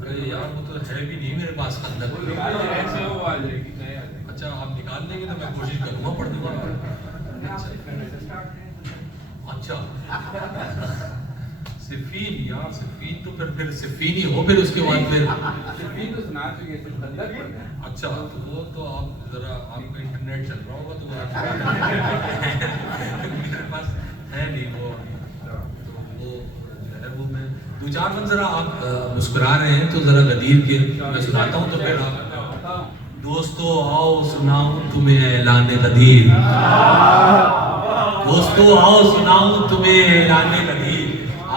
ارے یار وہ تو ہے بھی نہیں میرے پاس خندق. ایسے وہ آ جائے گی, نئے آ جائے گی. اچھا آپ نکال دیں گے تو میں کوشش کروں گا پڑھ دوں گا. اچھا صفین یار صفین تو پھر صفین ہی ہو پھر اس کے بعد پھر صفین تو سنا چکے تھے, خندق پڑھتے ہیں. اچھا تو وہ تو آپ ذرا آپ کا انٹرنیٹ چل رہا ہوگا تو میرے پاس ہے نہیں وہ. تو وہ جو ہے وہ میں دو چار من ذرا آپ مسکرا رہے ہیں تو ذرا غدیر کے میں سناتا ہوں تو پھر آپ. دوستو آؤ سناؤں تمہیں اعلان غدیر, دوستو آؤ سناؤں تمہیں اعلان غدیر,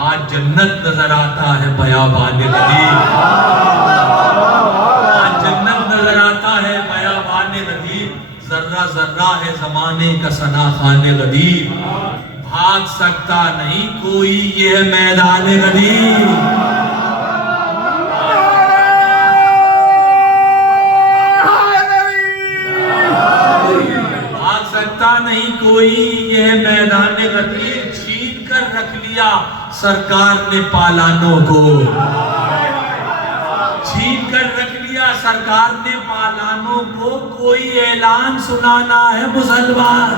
آج جنت نظر آتا ہے بیابان غدیر, آج جنت نظر آتا ہے بیابان غدیر, ذرہ ذرہ ہے زمانے کا ثنا خوان غدیر, بھاگ سکتا نہیں کوئی یہ میدان غدیر, بھاگ سکتا نہیں کوئی یہ میدان غدیر, چھین کر رکھ لیا سرکار نے پالانوں کو, چھین کر رکھ لیا سرکار نے پالانوں کو, کوئی اعلان سنانا ہے مسلمان,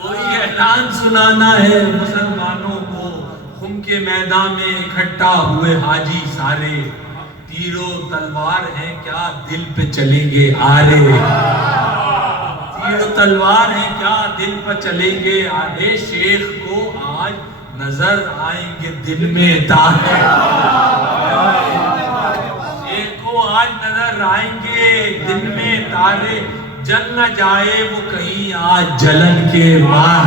کوئی اعلان سنانا ہے مسلمانوں کو, خم کے میدان میں اکٹھا ہوئے حاجی سارے, تیر و تلوار ہیں کیا دل پہ چلیں گے آرے, تیر و تلوار ہیں کیا دل پہ چلیں گے آرے, شیخ کو آج نظر آئیں گے دن میں تارے, شیخ کو آج نظر آئیں گے دن میں تارے, جل نہ جائے وہ کہیں آج جلن کے مار,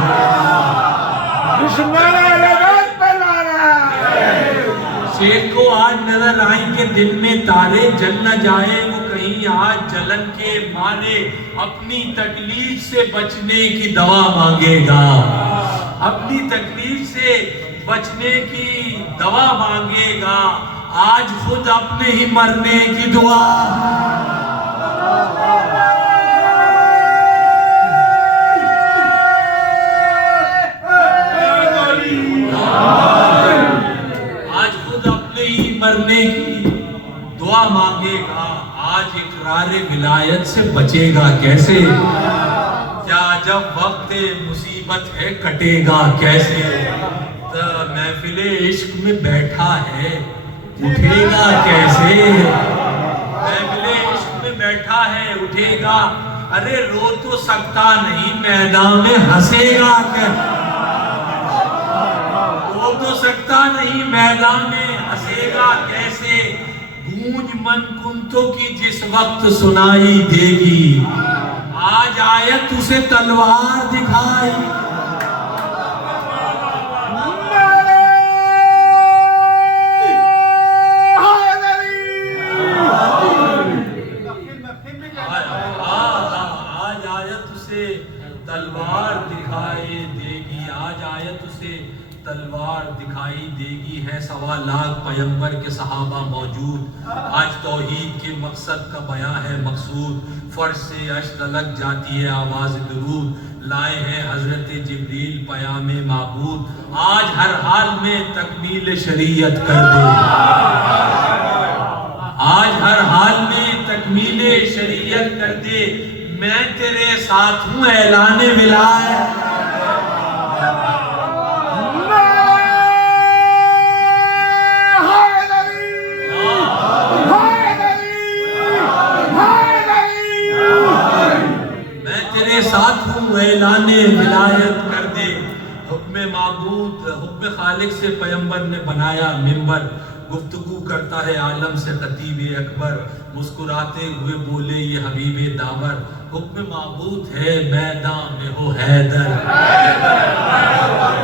شیخ کو آج نظر آئیں گے دن میں تارے, جل نہ جائے وہ کہیں آج جلن کے مارے, اپنی تکلیف سے بچنے کی دوا مانگے گا, اپنی تکلیف سے بچنے کی دوا مانگے گا, آج خود اپنے ہی مرنے کی دعا. مرنے کی دعا مانگے گا, آج اقرار ولایت سے بچے گا کیسے, کیا جب وقت مصیبت ہے کٹے گا کیسے, محفل عشق میں بیٹھا ہے اٹھے گا کیسے, محفل عشق میں بیٹھا ہے اٹھے گا, ارے رو تو سکتا نہیں میدان میں ہنسے گا کیسے, رو تو سکتا نہیں میدان میں ہنسے گا کیسے, گونج من کنتوں کی جس وقت سنائی دے گی, آج آیت اسے تلوار دکھائی. آج آیت اسے تلوار دکھائی دے گی, آج آیت اسے تلوار دکھائی دے گی, ہے 1.25 لاکھ پیغمبر کے صحابہ موجود, آج توحید کے مقصد کا بیان ہے مقصود, فرش سے عرش تلک جاتی ہے آواز درود, لائے ہیں حضرت جبریل پیام معبود, آج ہر حال میں تکمیل شریعت کر دے, آج ہر حال میں تکمیل شریعت کر دے, میں تیرے ساتھ ہوں اعلان ولایت. ساتھ ہوں اعلان ولایت کر دے, حکم معبود حکم خالق سے پیغمبر نے بنایا منبر, گفتگو کرتا ہے عالم سے خطیب اکبر, مسکراتے ہوئے بولے یہ حبیب داور, حکم معبود ہے میدان میں ہو حیدر,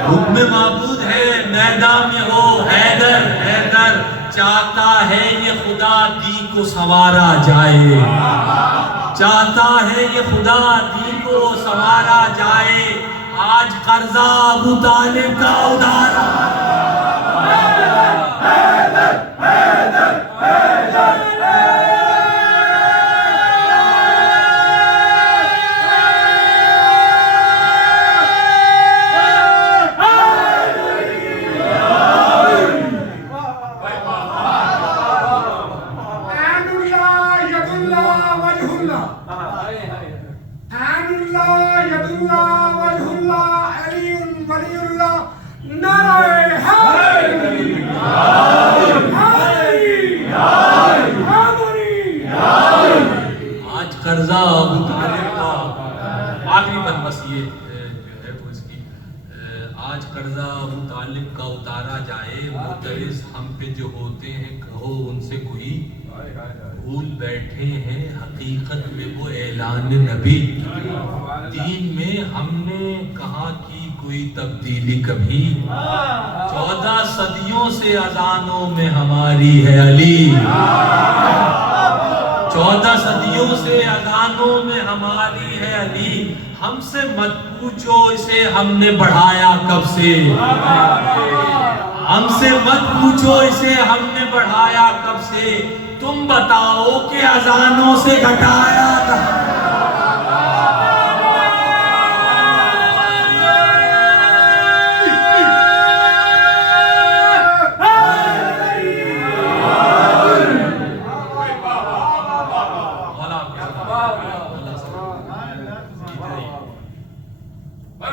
حکم معبود ہے میدان میں ہو حیدر, حیدر چاہتا ہے یہ خدا دی کو سنوارا جائے، چاہتا ہے یہ خدا دی کو سنوارا جائے، آج قرضہ ابو طالب کا ادارا۔ آج قرضہ ابو طالب کا آخری بند بس یہ جو ہے وہ اس کی، آج قرضہ ابو طالب کا اتارا جائے، معترض ہم پہ جو ہوتے ہیں کہو ان سے کوئی بھول بیٹھے ہیں، حقیقت میں وہ اعلان نبی، دین میں ہم نے کہاں کی کوئی تبدیلی کبھی، 14 صدیوں سے اذانوں میں ہماری ہے علی، 14 صدیوں سے اذانوں میں ہماری ہے علی، ہم سے مت پوچھو اسے ہم نے بڑھایا کب سے، ہم سے مت پوچھو اسے ہم نے بڑھایا کب سے، تم بتاؤ کہ اذانوں سے گھٹایا تھا۔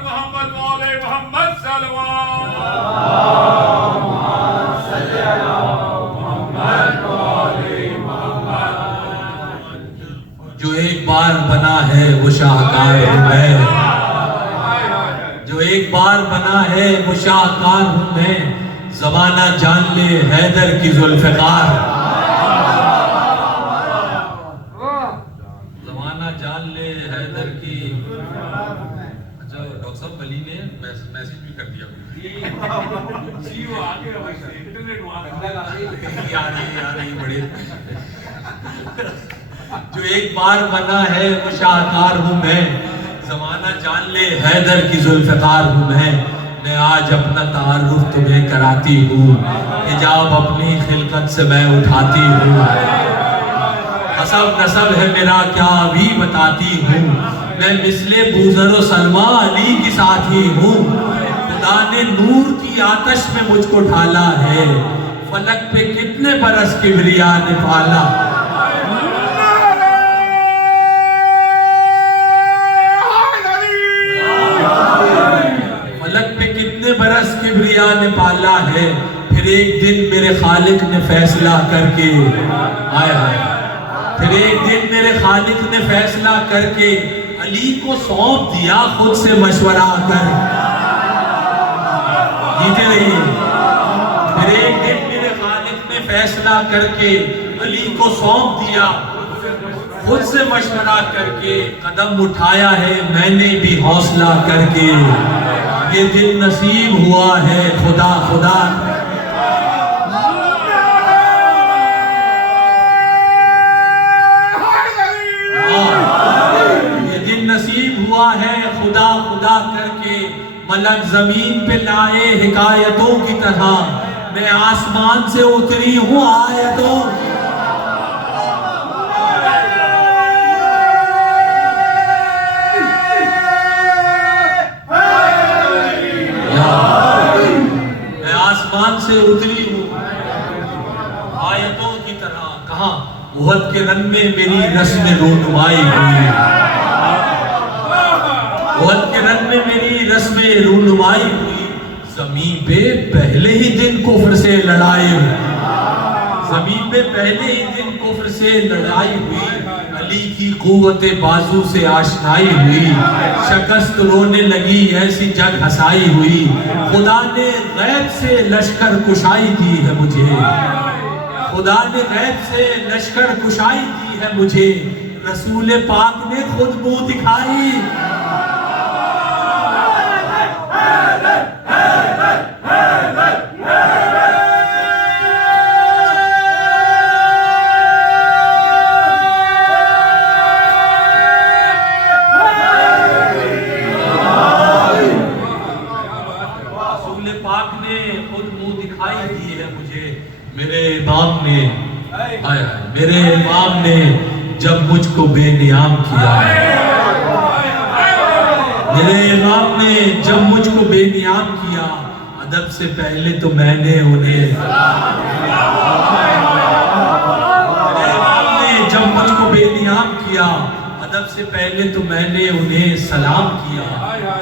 محمد والے محمد صلوات جو ایک بار بنا ہے وہ شاہکار ہوں میں، جو ایک بار بنا ہے وہ شاہکار ہوں میں، زمانہ جان لے حیدر کی ذوالفقار، زمانہ جان لے حیدر کی۔ اچھا ڈاکٹر صاحب ولی نے میسج بھی کر دیا، بڑے جو ایک بار بنا ہے وہ شاہکار ہوں میں، زمانہ جان لے حیدر کی ذوالفقار ہوں میں آج اپنا تعارف تمہیں کراتی ہوں، حجاب اپنی خلقت سے میں اٹھاتی ہوں، حسب نسب ہے میرا کیا ابھی بتاتی ہوں، میں مثل بوذر و سلمہ علی کی ساتھی ہوں، خدا نے نور کی آتش میں مجھ کو ڈھالا ہے، فلک پہ کتنے برس کبریا نے پالا، فلک پہ کتنے برس کبریا نے پالا ہے، پھر ایک دن میرے خالق نے فیصلہ کر کے پھر ایک دن میرے خالق نے فیصلہ کر کے علی کو سونپ دیا خود سے مشورہ کر، جیتے رہیے، پھر ایک دن میرے خالق نے فیصلہ کر کے علی کو سونپ دیا خود سے مشورہ کر کے، قدم اٹھایا ہے میں نے بھی حوصلہ کر کے، یہ دن نصیب ہوا ہے خدا خدا، یہ دن نصیب ہوا ہے خدا خدا کر کے، ملک زمین پہ لائے حکایتوں کی طرح، میں آسمان سے اتری ہوں آیتوں، میں آسمان سے اتری ہوں آیتوں کی طرح، کہاں احد کے رن میں میری رسم رونمائی ہوئی، احد کے رن میں میری رسم رونمائی ہوئی، زمین پہ پہلے ہی دن کفر سے لڑائی ہوئی، زمین پہ پہلے ہی دن کفر سے لڑائی ہوئی، علی کی قوت بازو سے آشنائی ہوئی، شکست رونے لگی ایسی جگ ہسائی ہوئی، خدا نے غیب سے لشکر کشائی دی ہے مجھے، خدا نے غیب سے لشکر کشائی دی ہے مجھے، رسول پاک نے خود منہ دکھائی، میرے امام نے جب مجھ کو بے نیام کیا، میرے امام نے جب مجھ کو بے نیام کیا، ادب سے پہلے تو میں نے انہیں، میرے امام نے جب مجھ کو بے نیام کیا، ادب سے پہلے تو میں نے انہیں سلام کیا،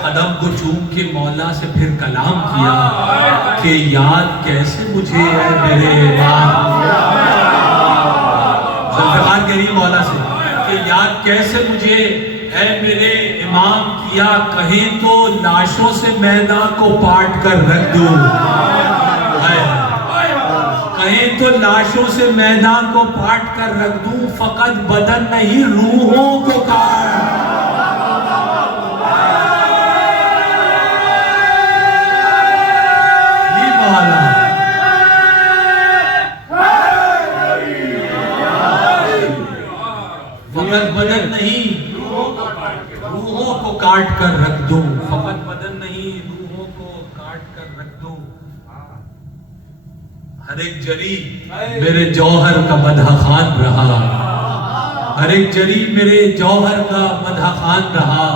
قدم کو چوم کے مولا سے پھر کلام کیا کہ یاد کیسے مجھے ہے میرے امام، ذوالفقار کہہ رہی مولا سے کہ یاد کیسے مجھے اے میرے امام کیا، کہیں تو لاشوں سے میدان کو پاٹ کر رکھ دوں، کہیں تو لاشوں سے میدان کو پاٹ کر رکھ دوں، فقط بدن نہیں روحوں کو کاٹ، یہ مولا فقط بدن نہیں روحوں کو کاٹ کر رکھ دوں، فقط بدن نہیں روحوں کو کاٹ کر رکھ دوں، ہر ایک جری میرے جوہر کا مدح خوان رہا، ہر ایک جری میرے جوہر کا مدح خوان رہا،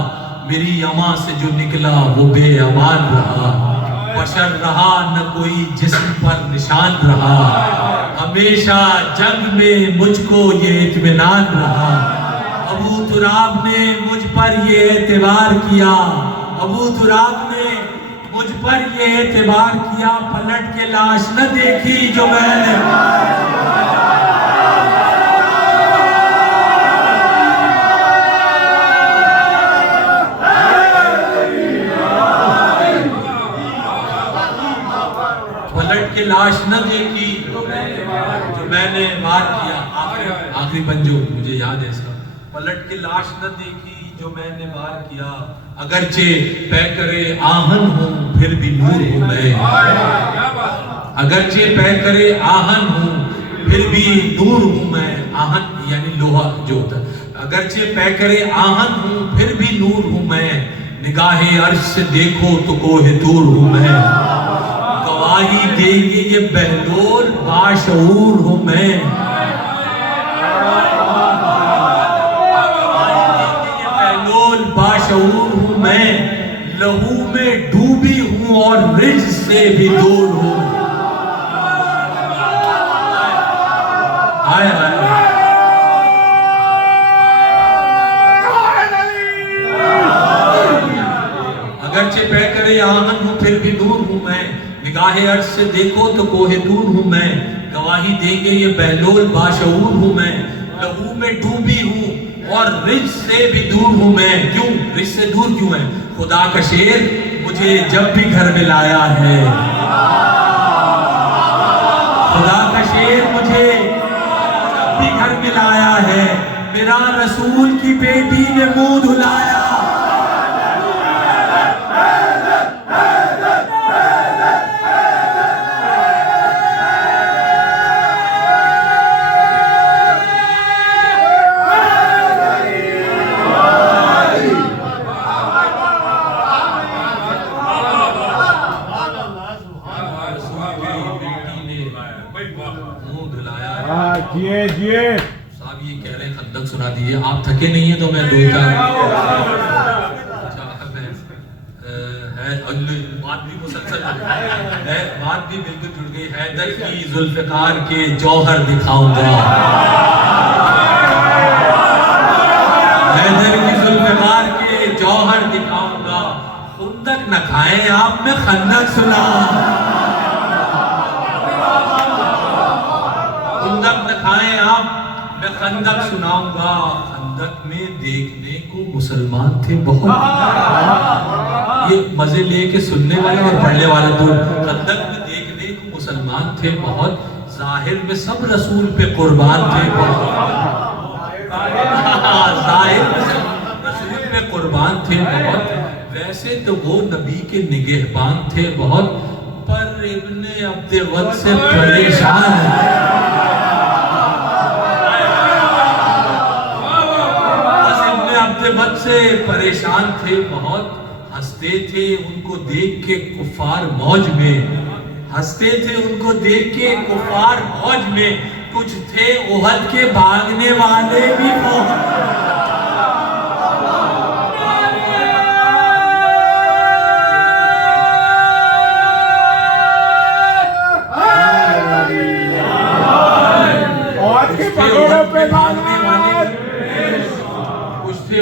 میری اما سے جو نکلا وہ بے امان رہا، بشر رہا نہ کوئی جسم پر نشان رہا، ہمیشہ جنگ میں مجھ کو یہ اطمینان رہا، ابو تراب نے مجھ پر یہ اعتبار کیا، ابو تراب نے مجھ پر یہ اعتبار کیا، پلٹ کے لاش نہ دیکھی جو میں نے، پلٹ کے لاش نہ دیکھی جو میں نے وار کیا، آخری بنجو مجھے یاد ہے اس کا، پلٹ کے لاش نہ دیکھی جو میں نے وار کیا، اگرچہ پیکرے آہن ہوں پھر بھی نور ہوں میں، اگرچہ پیکرے آہن ہوں پھر بھی نور ہوں میں، آہن یعنی لوہا جو ہوتا ہے، اگرچہ پیکرے آہن ہوں پھر بھی نور ہوں میں، نگاہ عرش سے دیکھو تو کوہ طور ہوں میں، گواہی دیں گے یہ بہلول باشعور ہوں میں، باشعور ہوں میں، لہو میں ڈوبی ہوں اور رجز سے بھی دور ہوں، آئے آئے اگرچہ پیکرے آہن ہوں پھر بھی نور ہوں میں، نگاہ عرش سے دیکھو تو کوہ طور ہوں میں، گواہی دیں گے یہ بہلول باشعور ہوں میں، لہو میں ڈوبی ہوں اور رجز سے بھی دور ہوں میں، کیوں رجز سے دور کیوں ہے؟ خدا کا شیر مجھے جب بھی گھر میں لایا ہے، خدا کا شیر مجھے جب بھی گھر میں لایا ہے، میرا رسول کی بیٹی نے منہ دھلایا، جیے جیے صاحب یہ کہہ رہے ہیں خندق سنا دیجئے، آپ تھکے نہیں ہیں تو میں دو چار بات بھی مسلسل ہے، بات بھی بالکل جڑ گئی، حیدر کی ذوالفقار کے جوہر دکھاؤں گا، حیدر کی ذوالفقار کے جوہر دکھاؤں گا، خندق نہ کھائیں آپ میں خندق سنا، خندق نہ کھائیں آپ میں خندق سناؤں گا، خندق میں دیکھنے کو مسلمان تھے بہت، یہ مزے لے کے سننے والا اور پڑھنے والا تو، خندق میں دیکھنے کو مسلمان تھے بہت، ظاہر میں سب رسول پہ قربان تھے بہت، ظاہر میں سب رسول پہ قربان تھے بہت، ویسے تو وہ نبی کے نگہبان تھے بہت، پر ابن عبد ود سے پریشان ہے، سے پریشان تھے بہت، ہنستے تھے ان کو دیکھ کے کفار موج میں، ہنستے تھے ان کو دیکھ کے کفار موج میں، کچھ تھے تھے احد کے بھاگنے والے بھی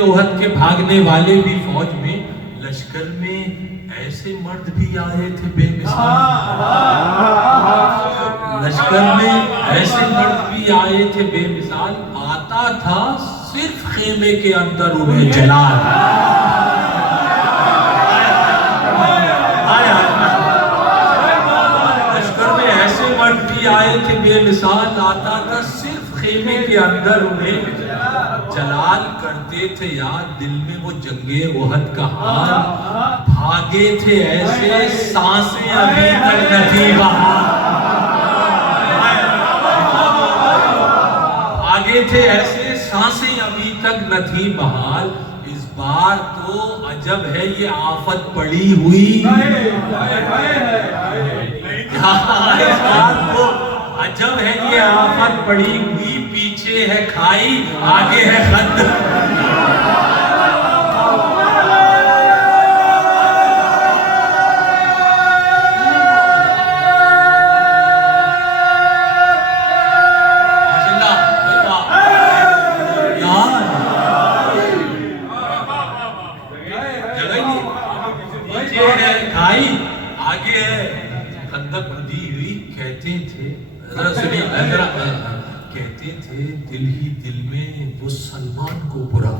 احد کے بھاگنے والے بھی فوج میں، لشکر میں ایسے مرد بھی آئے تھے بے مثال، لشکر میں ایسے مرد بھی آئے تھے بے مثال، آتا تھا صرف خیمے کے اندر انہیں جلال، لشکر میں ایسے مرد بھی آئے تھے بے مثال، آتا تھا صرف خیمے کے اندر انہیں جلال، کرتے تھے یاد دل میں وہ جنگے احد کا حال، بھاگے تھے ایسے سانسیں ابھی تک نہ تھی بحال، بھاگے تھے ایسے سانسیں ابھی تک نہ تھی بحال، اس بار تو عجب ہے یہ آفت پڑی ہوئی، اس بار تو عجب ہے یہ آفت پڑی ہوئی، پیچھے ہے کھائی آگے ہے خط، آگے ہے خندق کھدی ہوئی، کہتے تھے کہتے تھے دل ہی دل میں وہ سلمان کو برا،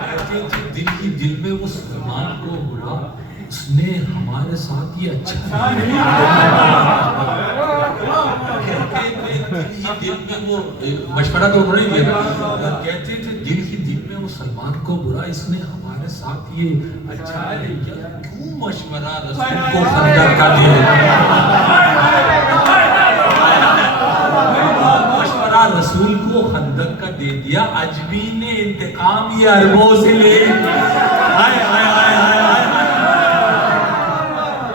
کہتے تھے دل ہی دل میں وہ سلمان کو برا، اس نے ہمارے ساتھ یہ اچھا کہتے تھے دل ہی دل میں وہ مشورہ تو انہوں نے دیا، کہتے تھے دل ہی دل میں وہ سلمان کو برا، اس نے ہمارے ساتھ یہ اچھا کیا، کیوں مشورہ رسول کو خندق کا دیا، مشورہ رسول کو خندق کا دے دیا، عجمی نے انتقام یہ عربوں سے لے،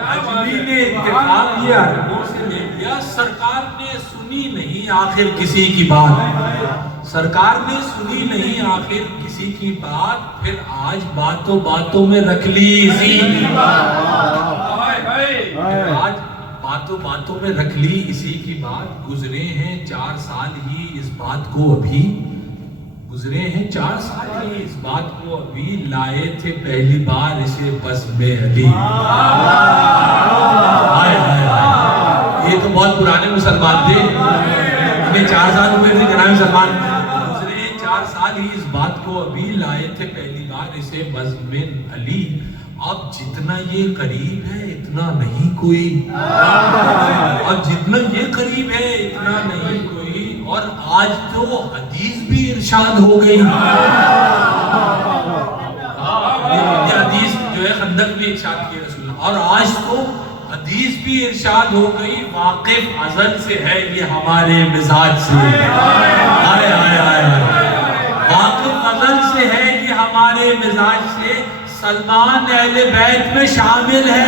عجمی نے انتقام یہ عربوں سے لے لیا، سرکار نے سنی نہیں آخر کسی کی بات، سرکار نے سنی نہیں آخر کسی کی بات، پھر آج باتوں باتوں میں رکھ لی اسی کی بات، آج باتوں باتوں میں رکھ لی اسی کی بات، گزرے ہیں 4 سال ہی اس بات کو ابھی، گزرے ہیں 4 سال ہی اس بات کو ابھی، لائے تھے پہلی بار اسے بزم علی، یہ تو بہت پرانے مسلمان تھے، انہیں 4 سال ہوئے تھے جناب مسلمان، گزرے ہیں 4 سال ہی اس بات کو ابھی، لائے تھے پہلی بار اسے بزم علی، اب جتنا یہ قریب ہے اتنا نہیں کوئی، اب جتنا یہ قریب ہے اتنا نہیں کوئی، اور آج تو حدیث بھی ارشاد ہو گئی، یہ حدیث جو ہے خندق بھی ارشاد کی رسول اللہ، اور آج تو حدیث بھی ارشاد ہو گئی، واقف ازل سے ہے یہ ہمارے مزاج سے، آئے آئے آئے واقف ازل سے ہے یہ ہمارے مزاج سے، سلمان اہل بیت میں شامل ہے،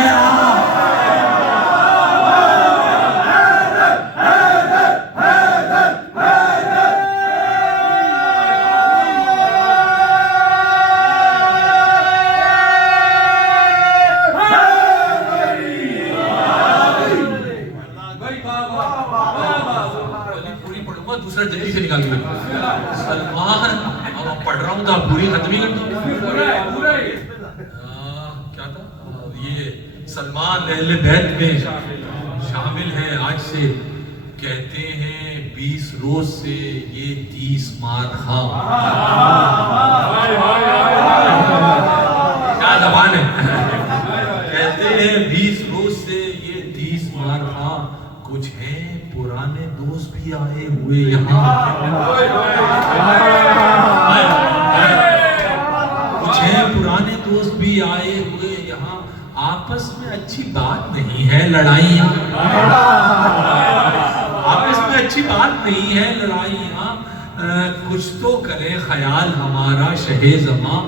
پوری پڑھوں گا دوسرا جلدی سے نکال لوں، سلمان پڑھ رہا ہوں تو آپ پوری ختم ہی کر دو، کیا تھا یہ سلمان اہل بیت میں شامل ہے آج سے، کہتے ہیں 20 روز سے یہ 30 مار خواہ، کیا زبان ہے، کہتے ہیں 20 روز سے یہ 30 مار خواہ، کچھ ہیں پرانے دوست بھی آئے ہوئے یہاں، کچھ ہیں پرانے دوست بھی آئے ہوئے یہاں، آپس میں اچھی بات نہیں ہے لڑائیاں، آپس میں اچھی بات نہیں ہے لڑائیاں، کچھ تو کرے خیال ہمارا شہ زماں،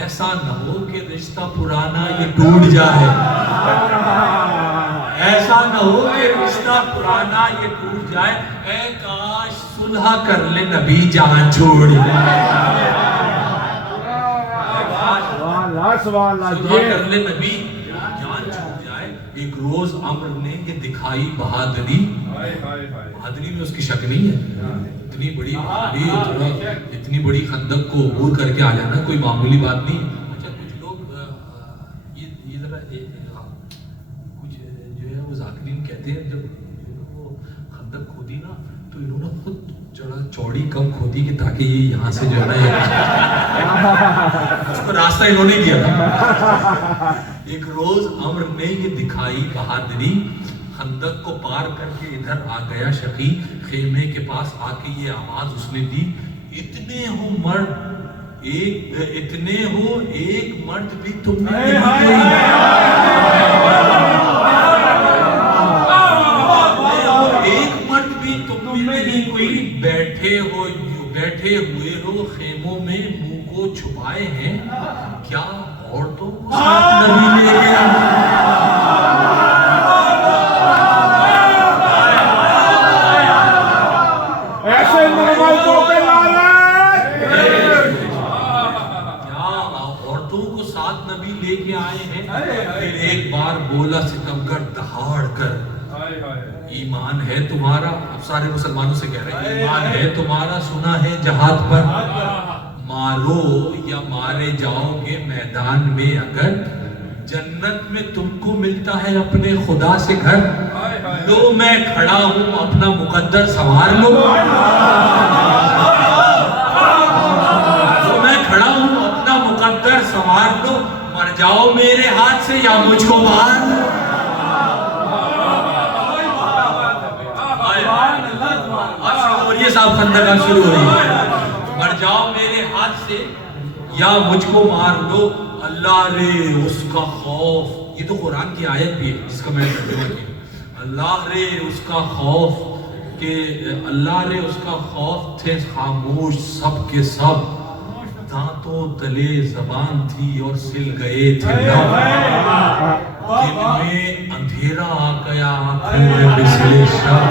ایسا نہ ہو کہ رشتہ پرانا یہ ٹوٹ جائے، ایسا نہ ہو کہ رشتہ پرانا یہ ٹوٹ جائے، اے کاش صلح کر لے نبی جان چھوڑ جائے، سوال صلح کر لے نبی جان چھوڑ جائے۔ ایک روز عمر نے یہ دکھائی بہادری، بہادری میں اس کی شک نہیں ہے، اتنی بڑی بہادری، اتنی بڑی خندق کو عبور کر کے آ جانا کوئی معمولی بات نہیں۔ اچھا کچھ لوگ یہ ذرا کچھ جو ہے وہ ذاکرین کہتے ہیں جب وہ خندق کھودی نا تو انہوں نے خود چوڑی کم کھودی کہ تاکہ یہ یہاں سے جو ہے نا اس کو راستہ انہوں نے دیا تھا۔ ایک روز عمر نے یہ دکھائی بہادری، خندق کو پار کر کے ادھر آ گیا شقی، خیمے کے پاس آ کے یہ آواز اس نے دی، اتنے ہو مرد ایک مرد بھی تم نے نہیں کوئی، ایک مرد بھی تم میں نہیں کوئی، بیٹھے ہوئے ہو خیموں میں منہ کو چھپائے ہیں، کیا عورتوں کو ساتھ نبی لے گیا؟ ایسے نرمل کو پہ لائے، کیا عورتوں کو ساتھ نبی لے کے آئے ہیں؟ پھر ایک بار بولا ستمگر دہاڑ کر، ایمان ہے تمہارا، اب سارے مسلمانوں سے کہہ رہے ہیں، ایمان ہے تمہارا سنا ہے جہاد پر، مارو یا مارے جاؤ گے میدان میں اگر، جنت میں تم کو ملتا ہے اپنے خدا سے گھر، لو میں کھڑا ہوں اپنا مقدر سنوار لو، میں کھڑا ہوں اپنا مقدر سنوار لو، مر جاؤ میرے ہاتھ سے یا مجھ کو مار لو۔ اور یہ صاحب خندق شروع ہو رہی ہے، مر جاؤ میرے ہاتھ سے یا مجھ کو مار لو، اللہ رے اس کا خوف، یہ تو قرآن کی آیت بھی ہے جس کا میں نے ترجمہ کیا، اللہ رے اس کا خوف، کہ اللہ رے اس کا خوف تھے خاموش سب کے سب، دانتوں تلے زبان تھی اور سل گئے تھے لب، دن میں اندھیرا آ گیا آنکھوں میں مثل شب،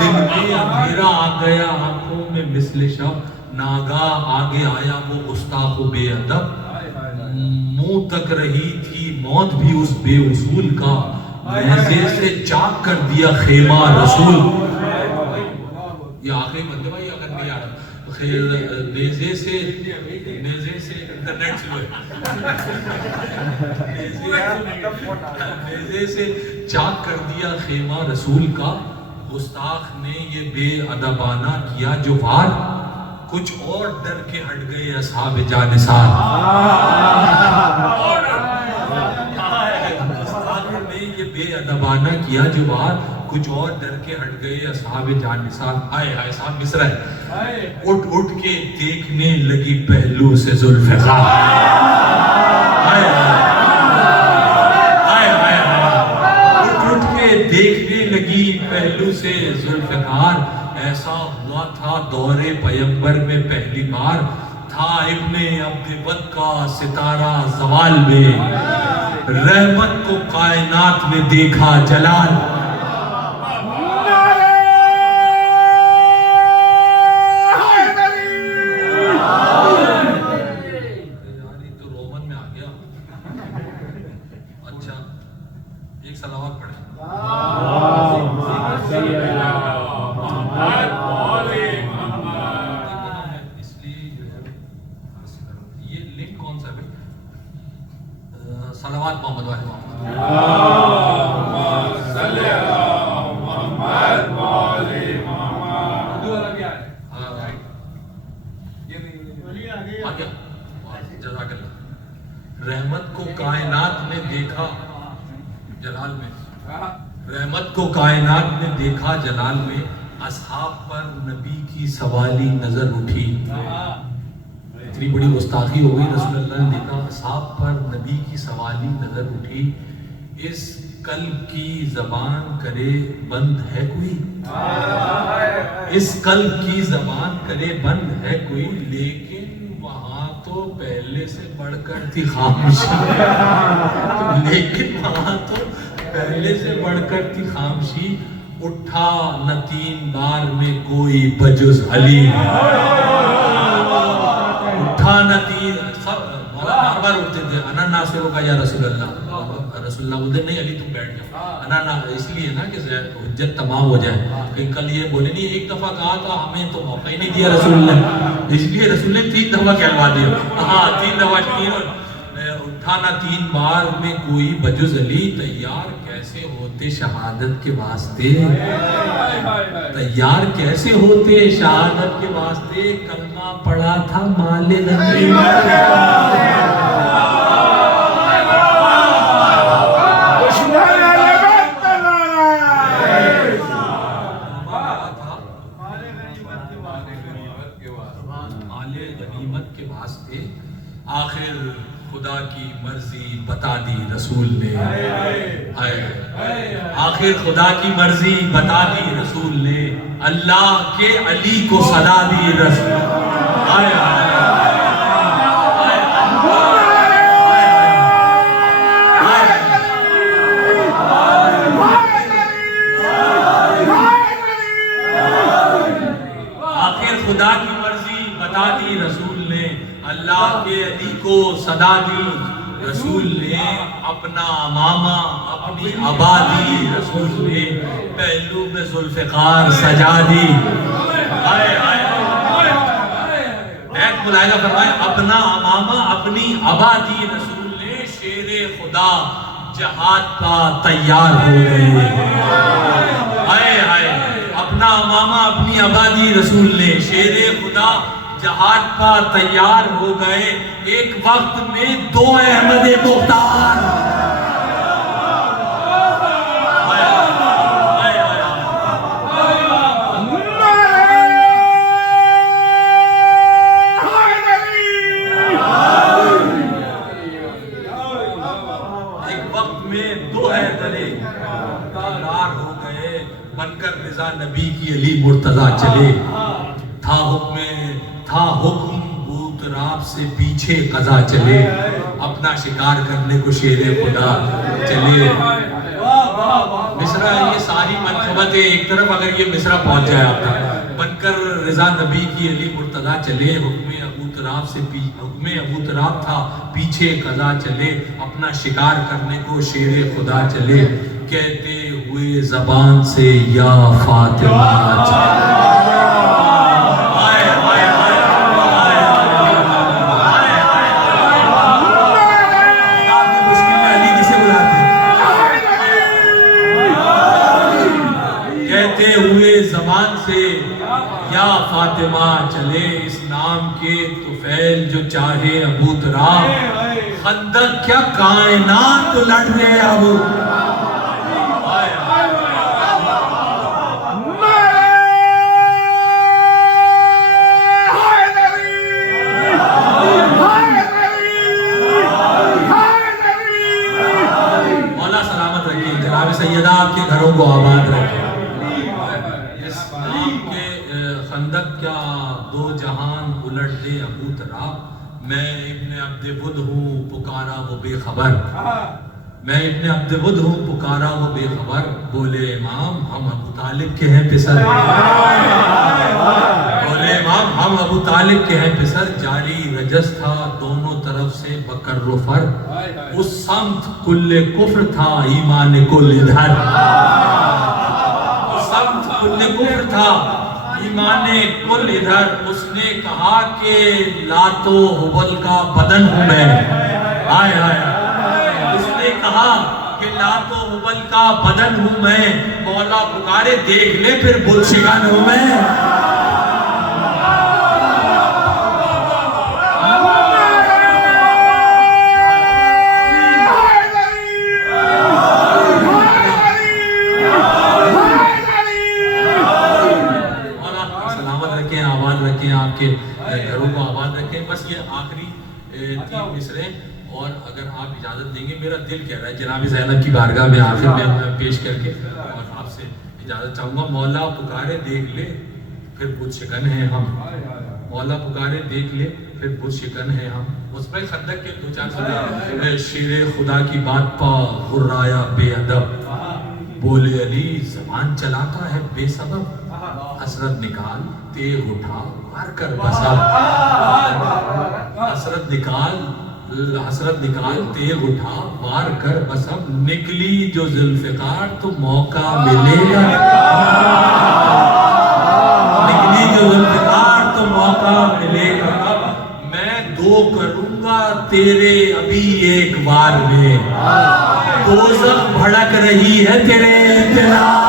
دن میں اندھیرا آ گیا آنکھوں میں مثل شب، ناگاہ آگے آیا وہ گستاخ و بے ادب، منہ تک رہی تھی موت بھی اس بے اصول کا، نیزے سے چاک کر دیا خیمہ رسول، یہ آخری بندے بھائی اگر نہیں آ رہا، نیزے سے انٹرنیٹ سے نیزے سے چاک کر دیا خیمہ رسول کا، گستاخ نے یہ بے ادبانہ کیا جو وار، کچھ اور ڈر کے ہٹ گئے اصحاب جانثار، گستاخ نے یہ بے ادبانہ کیا جو وار، کچھ اور ڈر کے ہٹ گئے اصحاب جانثار، آئے صاحب مصرع ہے، اٹھ اٹھ کے دیکھنے لگی پہلو سے ذوالفقار، اٹھ اٹھ کے دیکھنے لگی پہلو سے ذوالفقار، ایسا ہوا تھا دور پیمبر میں پہلی بار، تھا ابن عبد ود کا ستارہ زوال میں، رحمت کو کائنات نے دیکھا جلال، تو رومن میں آ گیا، اچھا ایک صلوات پڑھیں، اس لیے جو ہے یہ لنک کون سا ہے صلوات محمد والے محمد، جزاک اللہ، رحمت کو کائنات نے دیکھا جلال میں، رحمت کو کائنات نے دیکھا جلال میں، اصحاب پر نبی کی سوالی نظر اٹھی، اتنی بڑی گستاخی ہو گئی، رسول اللہ نے دیکھا اصحاب پر نبی کی سوالی نظر اٹھی، اس قلب کی زبان کرے بند ہے کوئی، اس قلب کی زبان کرے بند ہے کوئی، لیکن وہاں تو پہلے سے بڑھ کر تھی خاموشی، لیکن وہاں تو پہلے سے بڑھ کر تھی خاموشی، اٹھا نہ 3 بار میں کوئی بجز علی، اٹھا نہ 3 بار بار اٹھتے تھے، انا ناصروں کا یا رسول اللہ، رسول اللہ بولتے نہیں علی تم بیٹھ جاؤ، انا اس لیے نا کہ حجت تمام ہو جائے، کہ کل یہ بولے نہیں ایک دفعہ کہا تھا ہمیں تو موقع ہی نہیں دیا رسول اللہ، اس لیے رسول نے 3 دفعہ کہلوا دیا، ہاں 3 دفعہ، اٹھا نہ 3 بار میں کوئی بجز علی، تیار کیسے ہوتے شہادت کے واسطے، تیار کیسے ہوتے شہادت کے واسطے، کلمہ پڑھا تھا مال غنیمت، مال غنیمت کے واسطے، آخر خدا کی مرضی بتا دی رسول نے، آخر خدا کی مرضی بتا دی رسول نے، اللہ کے علی کو صدا دی رسول، آخر خدا کی مرضی بتا دی رسول نے، اللہ کے علی کو صدا دی رسول نے، اپنا امامہ اپنی عبا دی رسول نے، پہلو میں ذوالفقار سجا دی، ایک ملائکہ فرمائے اپنا امامہ اپنی عبا دی رسول نے، شیر خدا جہاد پا تیار ہو گئے، اپنا امامہ اپنی عبا دی رسول نے، شیر خدا جہاد پا تیار ہو گئے، ایک وقت میں 2 احمد مختار، ایک وقت میں 2 حیدرے تیار ہو گئے، بن کر رضا نبی کی علی مرتضیٰ چلے، تھا حکم بوتراب سے پیچھے قضا چلے، اپنا شکار کرنے کو شیر خدا چلے، مصرع یہ ساری منقبت ایک طرف اگر یہ مصرع پہنچ جائے آپ تک، بن کر رضا نبی کی علی مرتضیٰ چلے، حکم ابو تراب تھا پیچھے قضا چلے، اپنا شکار کرنے کو شیر خدا چلے، کہتے ہوئے زبان سے یا فاطمہ چلے، زبان سے یا فاطمہ چلے، اس نام کے طفیل جو چاہے ابو تراب، خندق کیا کائنات لڑ گئے ابو، مولا سلامت رکھیں، جناب سیدہ آپ کے گھروں کو آباد رکھیں، خندق کیا 2 جہان الٹ دے ابو تراب، میں ابن عبد بدھ ہوں پکارا وہ بے خبر، میں ابن عبد بدھ ہوں پکارا وہ بے خبر، بولے امام ہم ابو طالب کے ہیں پسر، بولے امام ہم ابو طالب کے ہیں پسر، جاری رجس تھا دونوں طرف سے بکر و فر، اس سمت کل کفر تھا ایمان کل ادھر، اس سمت کل کفر تھا ایمان کل ادھر، اس نے کہا کہ لات و حبل کا بدن ہوں میں، اس نے کہا کہ لات و حبل کا بدن ہوں میں، مولا پکارے دیکھ لے پھر بت شکن ہوں میں، آپ کے گھروں کو آباد رکھیں، بس یہ آخری 3 مصرے، اور اگر آپ اجازت دیں گے میرا دل کہہ رہا ہے جناب زینب کی بارگاہ میں آخر میں پیش کر کے اور آپ سے اجازت چاہوں گا، مولا پکارے دیکھ لے پھر بت شکن ہیں ہم، مولا پکارے دیکھ لے پھر بت شکن ہیں ہم، اس میں خندق کے 2-4 سنے، شیر خدا کی بات پا غرایا بے ادب، بولے علی زبان چلاتا ہے بے سبب، حسرت نکال تیغ اٹھا وار کر بسب، حسرت نکال تیغ اٹھا وار کر بسب، نکلی جو ذوالفقار تو موقع ملے گا، نکلی جو ذوالفقار تو موقع ملے گا، میں دو کروں گا تیرے ابھی ایک بار میں، دوزخ بھڑک رہی ہے تیرے انتظار۔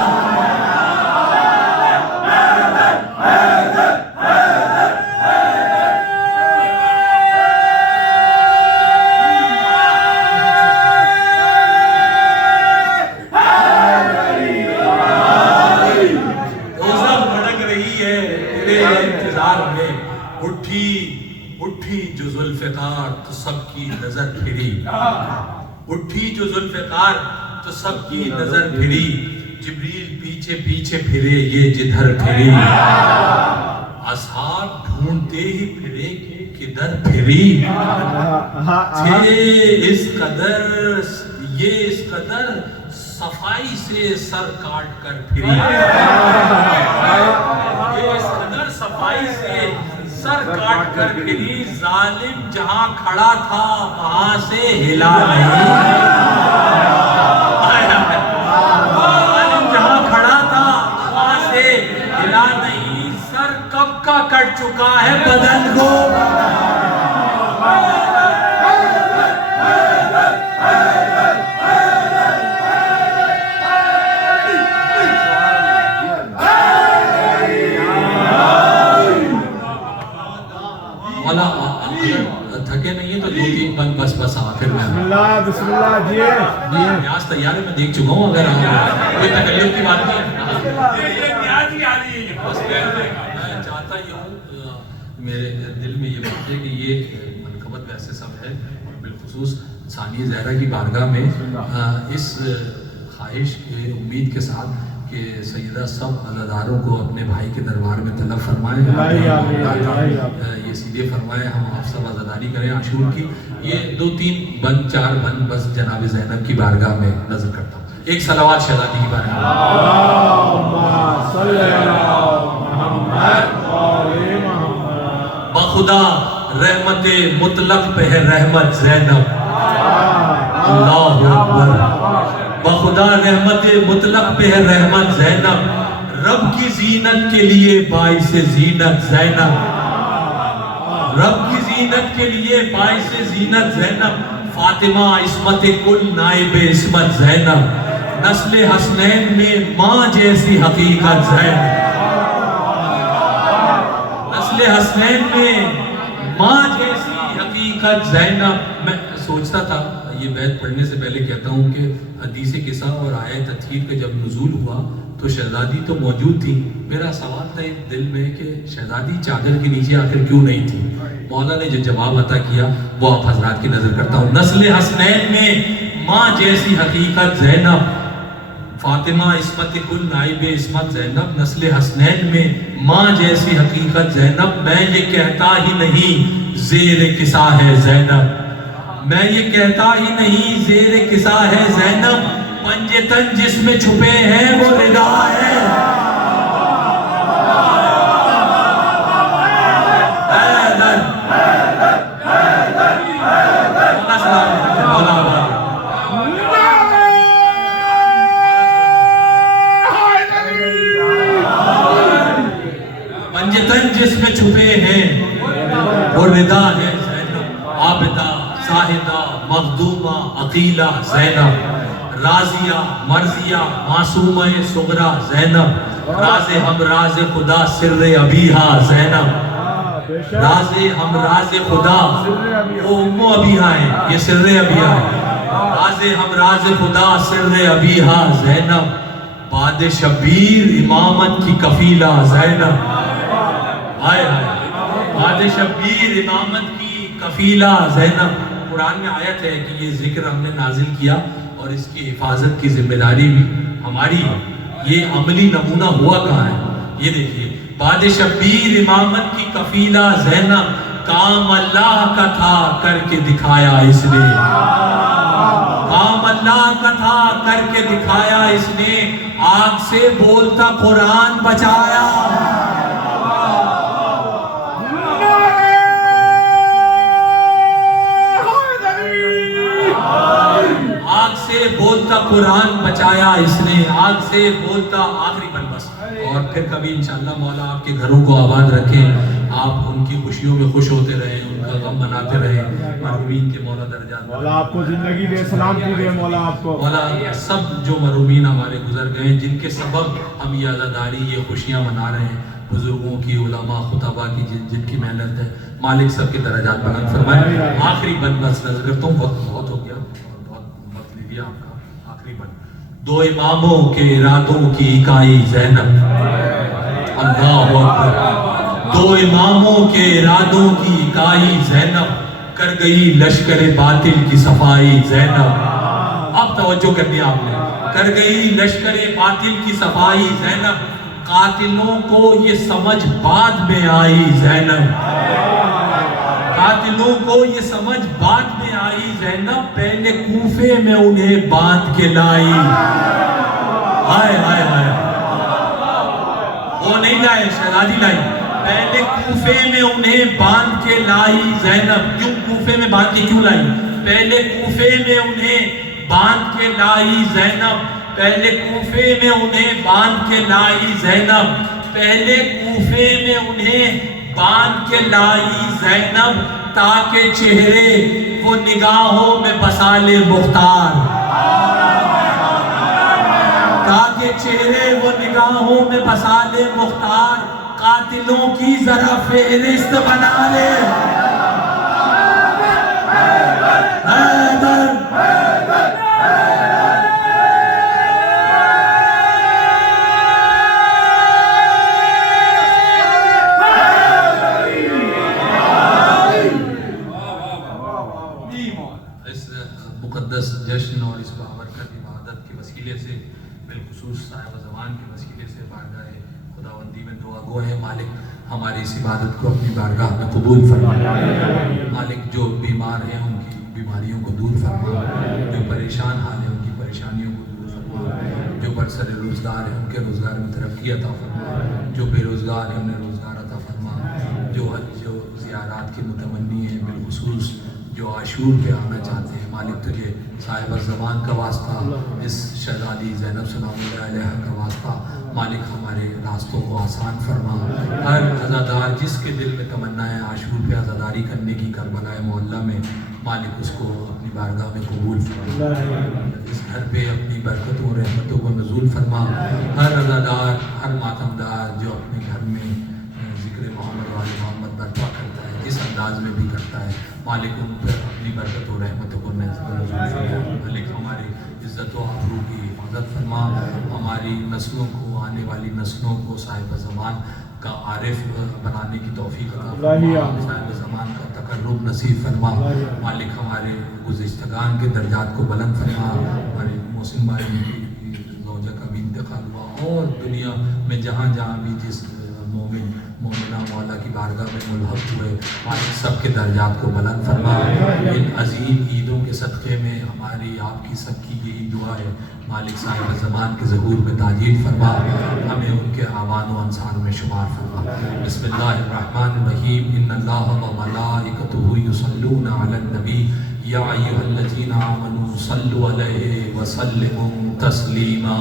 اٹھی جو ذوالفقار تو سب کی نظر پھری، اٹھی جو ذوالفقار تو سب کی نظر پھری، جبریل پیچھے پیچھے پھرے یہ جدھر پھری، اصحاب ڈھونڈتے ہی پھرے کہ کدھر پھری، تھے اس قدر صفائی سے سر کاٹ کر پھری، یہ اس قدر صفائی سے سر کاٹ کر پھری، ظالم جہاں کھڑا تھا وہاں سے ہلا نہیں، ظالم جہاں کھڑا تھا وہاں سے ہلا نہیں، سر کب کا کٹ چکا ہے بدن کو، تھکے نہیں ہے تو دو تین بند بس آخر میں بسم اللہ جی نیاز تیار ہے، میں دیکھ چکا ہوں، اگر کوئی تکلیف کی بات نہیں میں چاہتا ہی ہوں، میرے دل میں یہ بات ہے کہ یہ منقبت ویسے سب ہے، اور بالخصوص ثانیہ زہرا کی بارگاہ میں اس خواہش کے امید کے ساتھ کہ سیدہ سب عزاداروں کو اپنے بھائی کے دربار میں طلب فرمائیں، یہ سیدھے فرمائیں، ہم آپ سب عزاداری کریں عاشور کی، یہ دو تین بند چار بند بس جناب زینب کی بارگاہ میں نظر کرتا ہوں، ایک صلوات شہزادی کی بارگاہ میں، اللہم صلی علی محمد بخدا رحمت مطلق پہ ہے رحمت زینب، اللہ اکبر، بخدا رحمت مطلق پہ ہے رحمت زینب، رب کی زینت کے لیے باعث زینت زینب، رب کی زینت کے لیے باعث زینت زینب، فاطمہ عصمت کل نائب عصمت زینب، نسل حسنین میں ماں جیسی حقیقت زینب، نسل حسنین میں ماں جیسی حقیقت زینب۔ میں سوچتا تھا، یہ بیت پڑھنے سے پہلے کہتا ہوں کہ حدیث قصہ اور آیت تطہیر کا جب نزول ہوا تو شہزادی تو موجود تھی، میرا سوال تھا دل میں کہ شہزادی چادر کے نیچے آخر کیوں نہیں تھی؟ مولا نے جو جواب عطا کیا وہ آپ حضرات کی نظر کرتا ہوں، نسل حسنین میں ماں جیسی حقیقت زینب، فاطمہ عصمت کل نائب عصمت زینب، نسل حسنین میں ماں جیسی حقیقت زینب، میں یہ کہتا ہی نہیں زیر کسا ہے زینب، میں یہ کہتا ہی نہیں زیر کسا ہے زینب، پنجتن جس میں چھپے ہیں وہ ردا ہے، پنجتن جس میں چھپے ہیں وہ ردا ہے زینب، عابدہ زاہدہ مخدومہ عقیلہ زینب، راضیہ مرضیہ معصومہ صغرا زینب، راز ہم راز خدا سر ابیہا زینب، راز ہم راز خدا، وہ امو ابیہا ہیں، یہ سر ابیہا ہیں، راز ہم راز خدا سر ابیہا زینب، باد شبیر امامت کی کفیلہ زینب، آئے باد شبیر امامت کی کفیلہ زینب۔ قرآن میں آیت ہے کہ یہ ذکر ہم نے نازل کیا اور اس کی حفاظت کی ذمہ داری بھی ہماری ہے، یہ عملی نمونہ ہوا کہاں ہے؟ یہ دیکھیے، باد شبیر امامت کی کفیلہ زینب، کام اللہ کا تھا کر کے دکھایا اس نے، کام اللہ کا تھا کر کے دکھایا اس نے، آگ سے بولتا قرآن بچایا۔ آگ سے بولتا قرآن بچایا اس نے، آگ سے بولتا آخری بن بس۔ اور پھر کبھی انشاءاللہ مولا آپ کے گھروں کو آباد رکھیں، آپ ان کی خوشیوں میں خوش ہوتے رہیں، ان کا غم مناتے رہیں، مرحومین کے مولا درجات مولا آپ کو زندگی دے، سلامتی دے مولا آپ کو۔ مولا سب جو مرحومین ہمارے گزر گئے جن کے سبب ہم یہ عزاداری یہ خوشیاں منا رہے ہیں، بزرگوں کی، علماء خطبہ کی جن کی محنت ہے، مالک سب کے درجات بلند فرمائے۔ آخری بند بس نظر کرتا ہوں، وقت بہت ہو گیا، بہت وقت لے لیا آپ کا۔ آخری بند، دو اماموں کے ارادوں کی اکائی زینب، اللہ اکبر، دو اماموں کے ارادوں کی اکائی زینب، کر گئی لشکر باطل کی صفائی زینب۔ اب توجہ کرنی آپ نے، کر گئی لشکر باطل کی صفائی زینب، قاتلوں کو یہ سمجھ بعد میں آئی زینب، قاتلوں کو یہ سمجھ بعد میں آئی زینب، پہلے کوفے میں انہیں باندھ کے لائی۔ ہائے ہائے ہائے، وہ نہیں لائے، شہزادی لائی، پہلے کوفے میں انہیں باندھ کے لائی زینب۔ کیوں کوفے میں باندھ کے کیوں لائی؟ پہلے کوفے میں انہیں باندھ کے لائی زینب، پہلے کوفے میں انہیں باندھ کے لائی زینب، پہلے کوفے میں انہیں باندھ کے لائی زینب، تاکہ چہرے وہ نگاہوں میں بسا لے مختار، تاکہ چہرے وہ نگاہوں میں بسا لے مختار، قاتلوں کی ذرا فہرست بنا لے۔ حیدر مقدس جشن اور اس بابرکت عبادت کے وسیلے سے، بالخصوص صاحب زمان کے وسیلے سے بارگاہ خداوندی میں دعا گو ہے، مالک ہماری اس عبادت کو اپنی بارگاہ میں قبول فرمائے۔ مالک جو بیمار ہیں ان کی بیماریوں کو دور فرمائے، جو پریشان حال ہیں ان کی پریشانیوں کو دور فرمائے، جو برسر روزگار ہیں ان کے روزگار میں ترقی عطا فرمائے، جو بے روزگار ہیں انہیں روزگار عطا فرمائے، جو زیارات کے متمنی ہیں، بالخصوص جو عاشور پہ آنا چاہتے ہیں، مالک تجھے صاحب الزمان کا واسطہ، اس شہزادی زینب سلام اللہ علیہ کا واسطہ، مالک ہمارے راستوں کو آسان فرما۔ ہر عزادار جس کے دل میں تمنا ہے عاشور پہ عزاداری کرنے کی کربلا معلیٰ میں، مالک اس کو اپنی بارگاہ میں قبول فرما، اس گھر پہ اپنی برکتوں اور رحمتوں کو نزول فرما۔ ہر عزادار، ہر ماتمدار جو اپنے گھر میں ذکر محمد و آل محمد برپا کرتا ہے، جس انداز میں بھی کرتا ہے، مالک ان پر اپنی برکت و رحمتوں کو نزول فرما۔ مالک ہماری عزت و آبرو کی حفاظت فرما، ہماری نسلوں کو، آنے والی نسلوں کو صاحب زمان کا عارف بنانے کی توفیق عطا فرما، صاحب زمان کا تقرب نصیب فرما۔ مالک ہمارے گزشتگان کے درجات کو بلند فرما، ہمارے محسن بھائی کی زوجہ کا بھی انتقال ہوا، اور دنیا میں جہاں جہاں بھی جس مومنہ مولا کی بارگاہ میں ملحق ہوئے، مالک سب کے درجات کو بلند فرما۔ ان عظیم عیدوں کے صدقے میں ہماری آپ کی سب کی یہی دعا ہے، مالک صاحب زمان کے ظہور میں تاجیل فرما، ہمیں ان کے آوان و انصار میں شمار فرما۔ بسم اللہ الرحمن الرحیم، ان اللہ و ملائکتہ یصلون علی النبی یا ایھا الذین آمنوا صلوا علیہ وسلموا تسلیما۔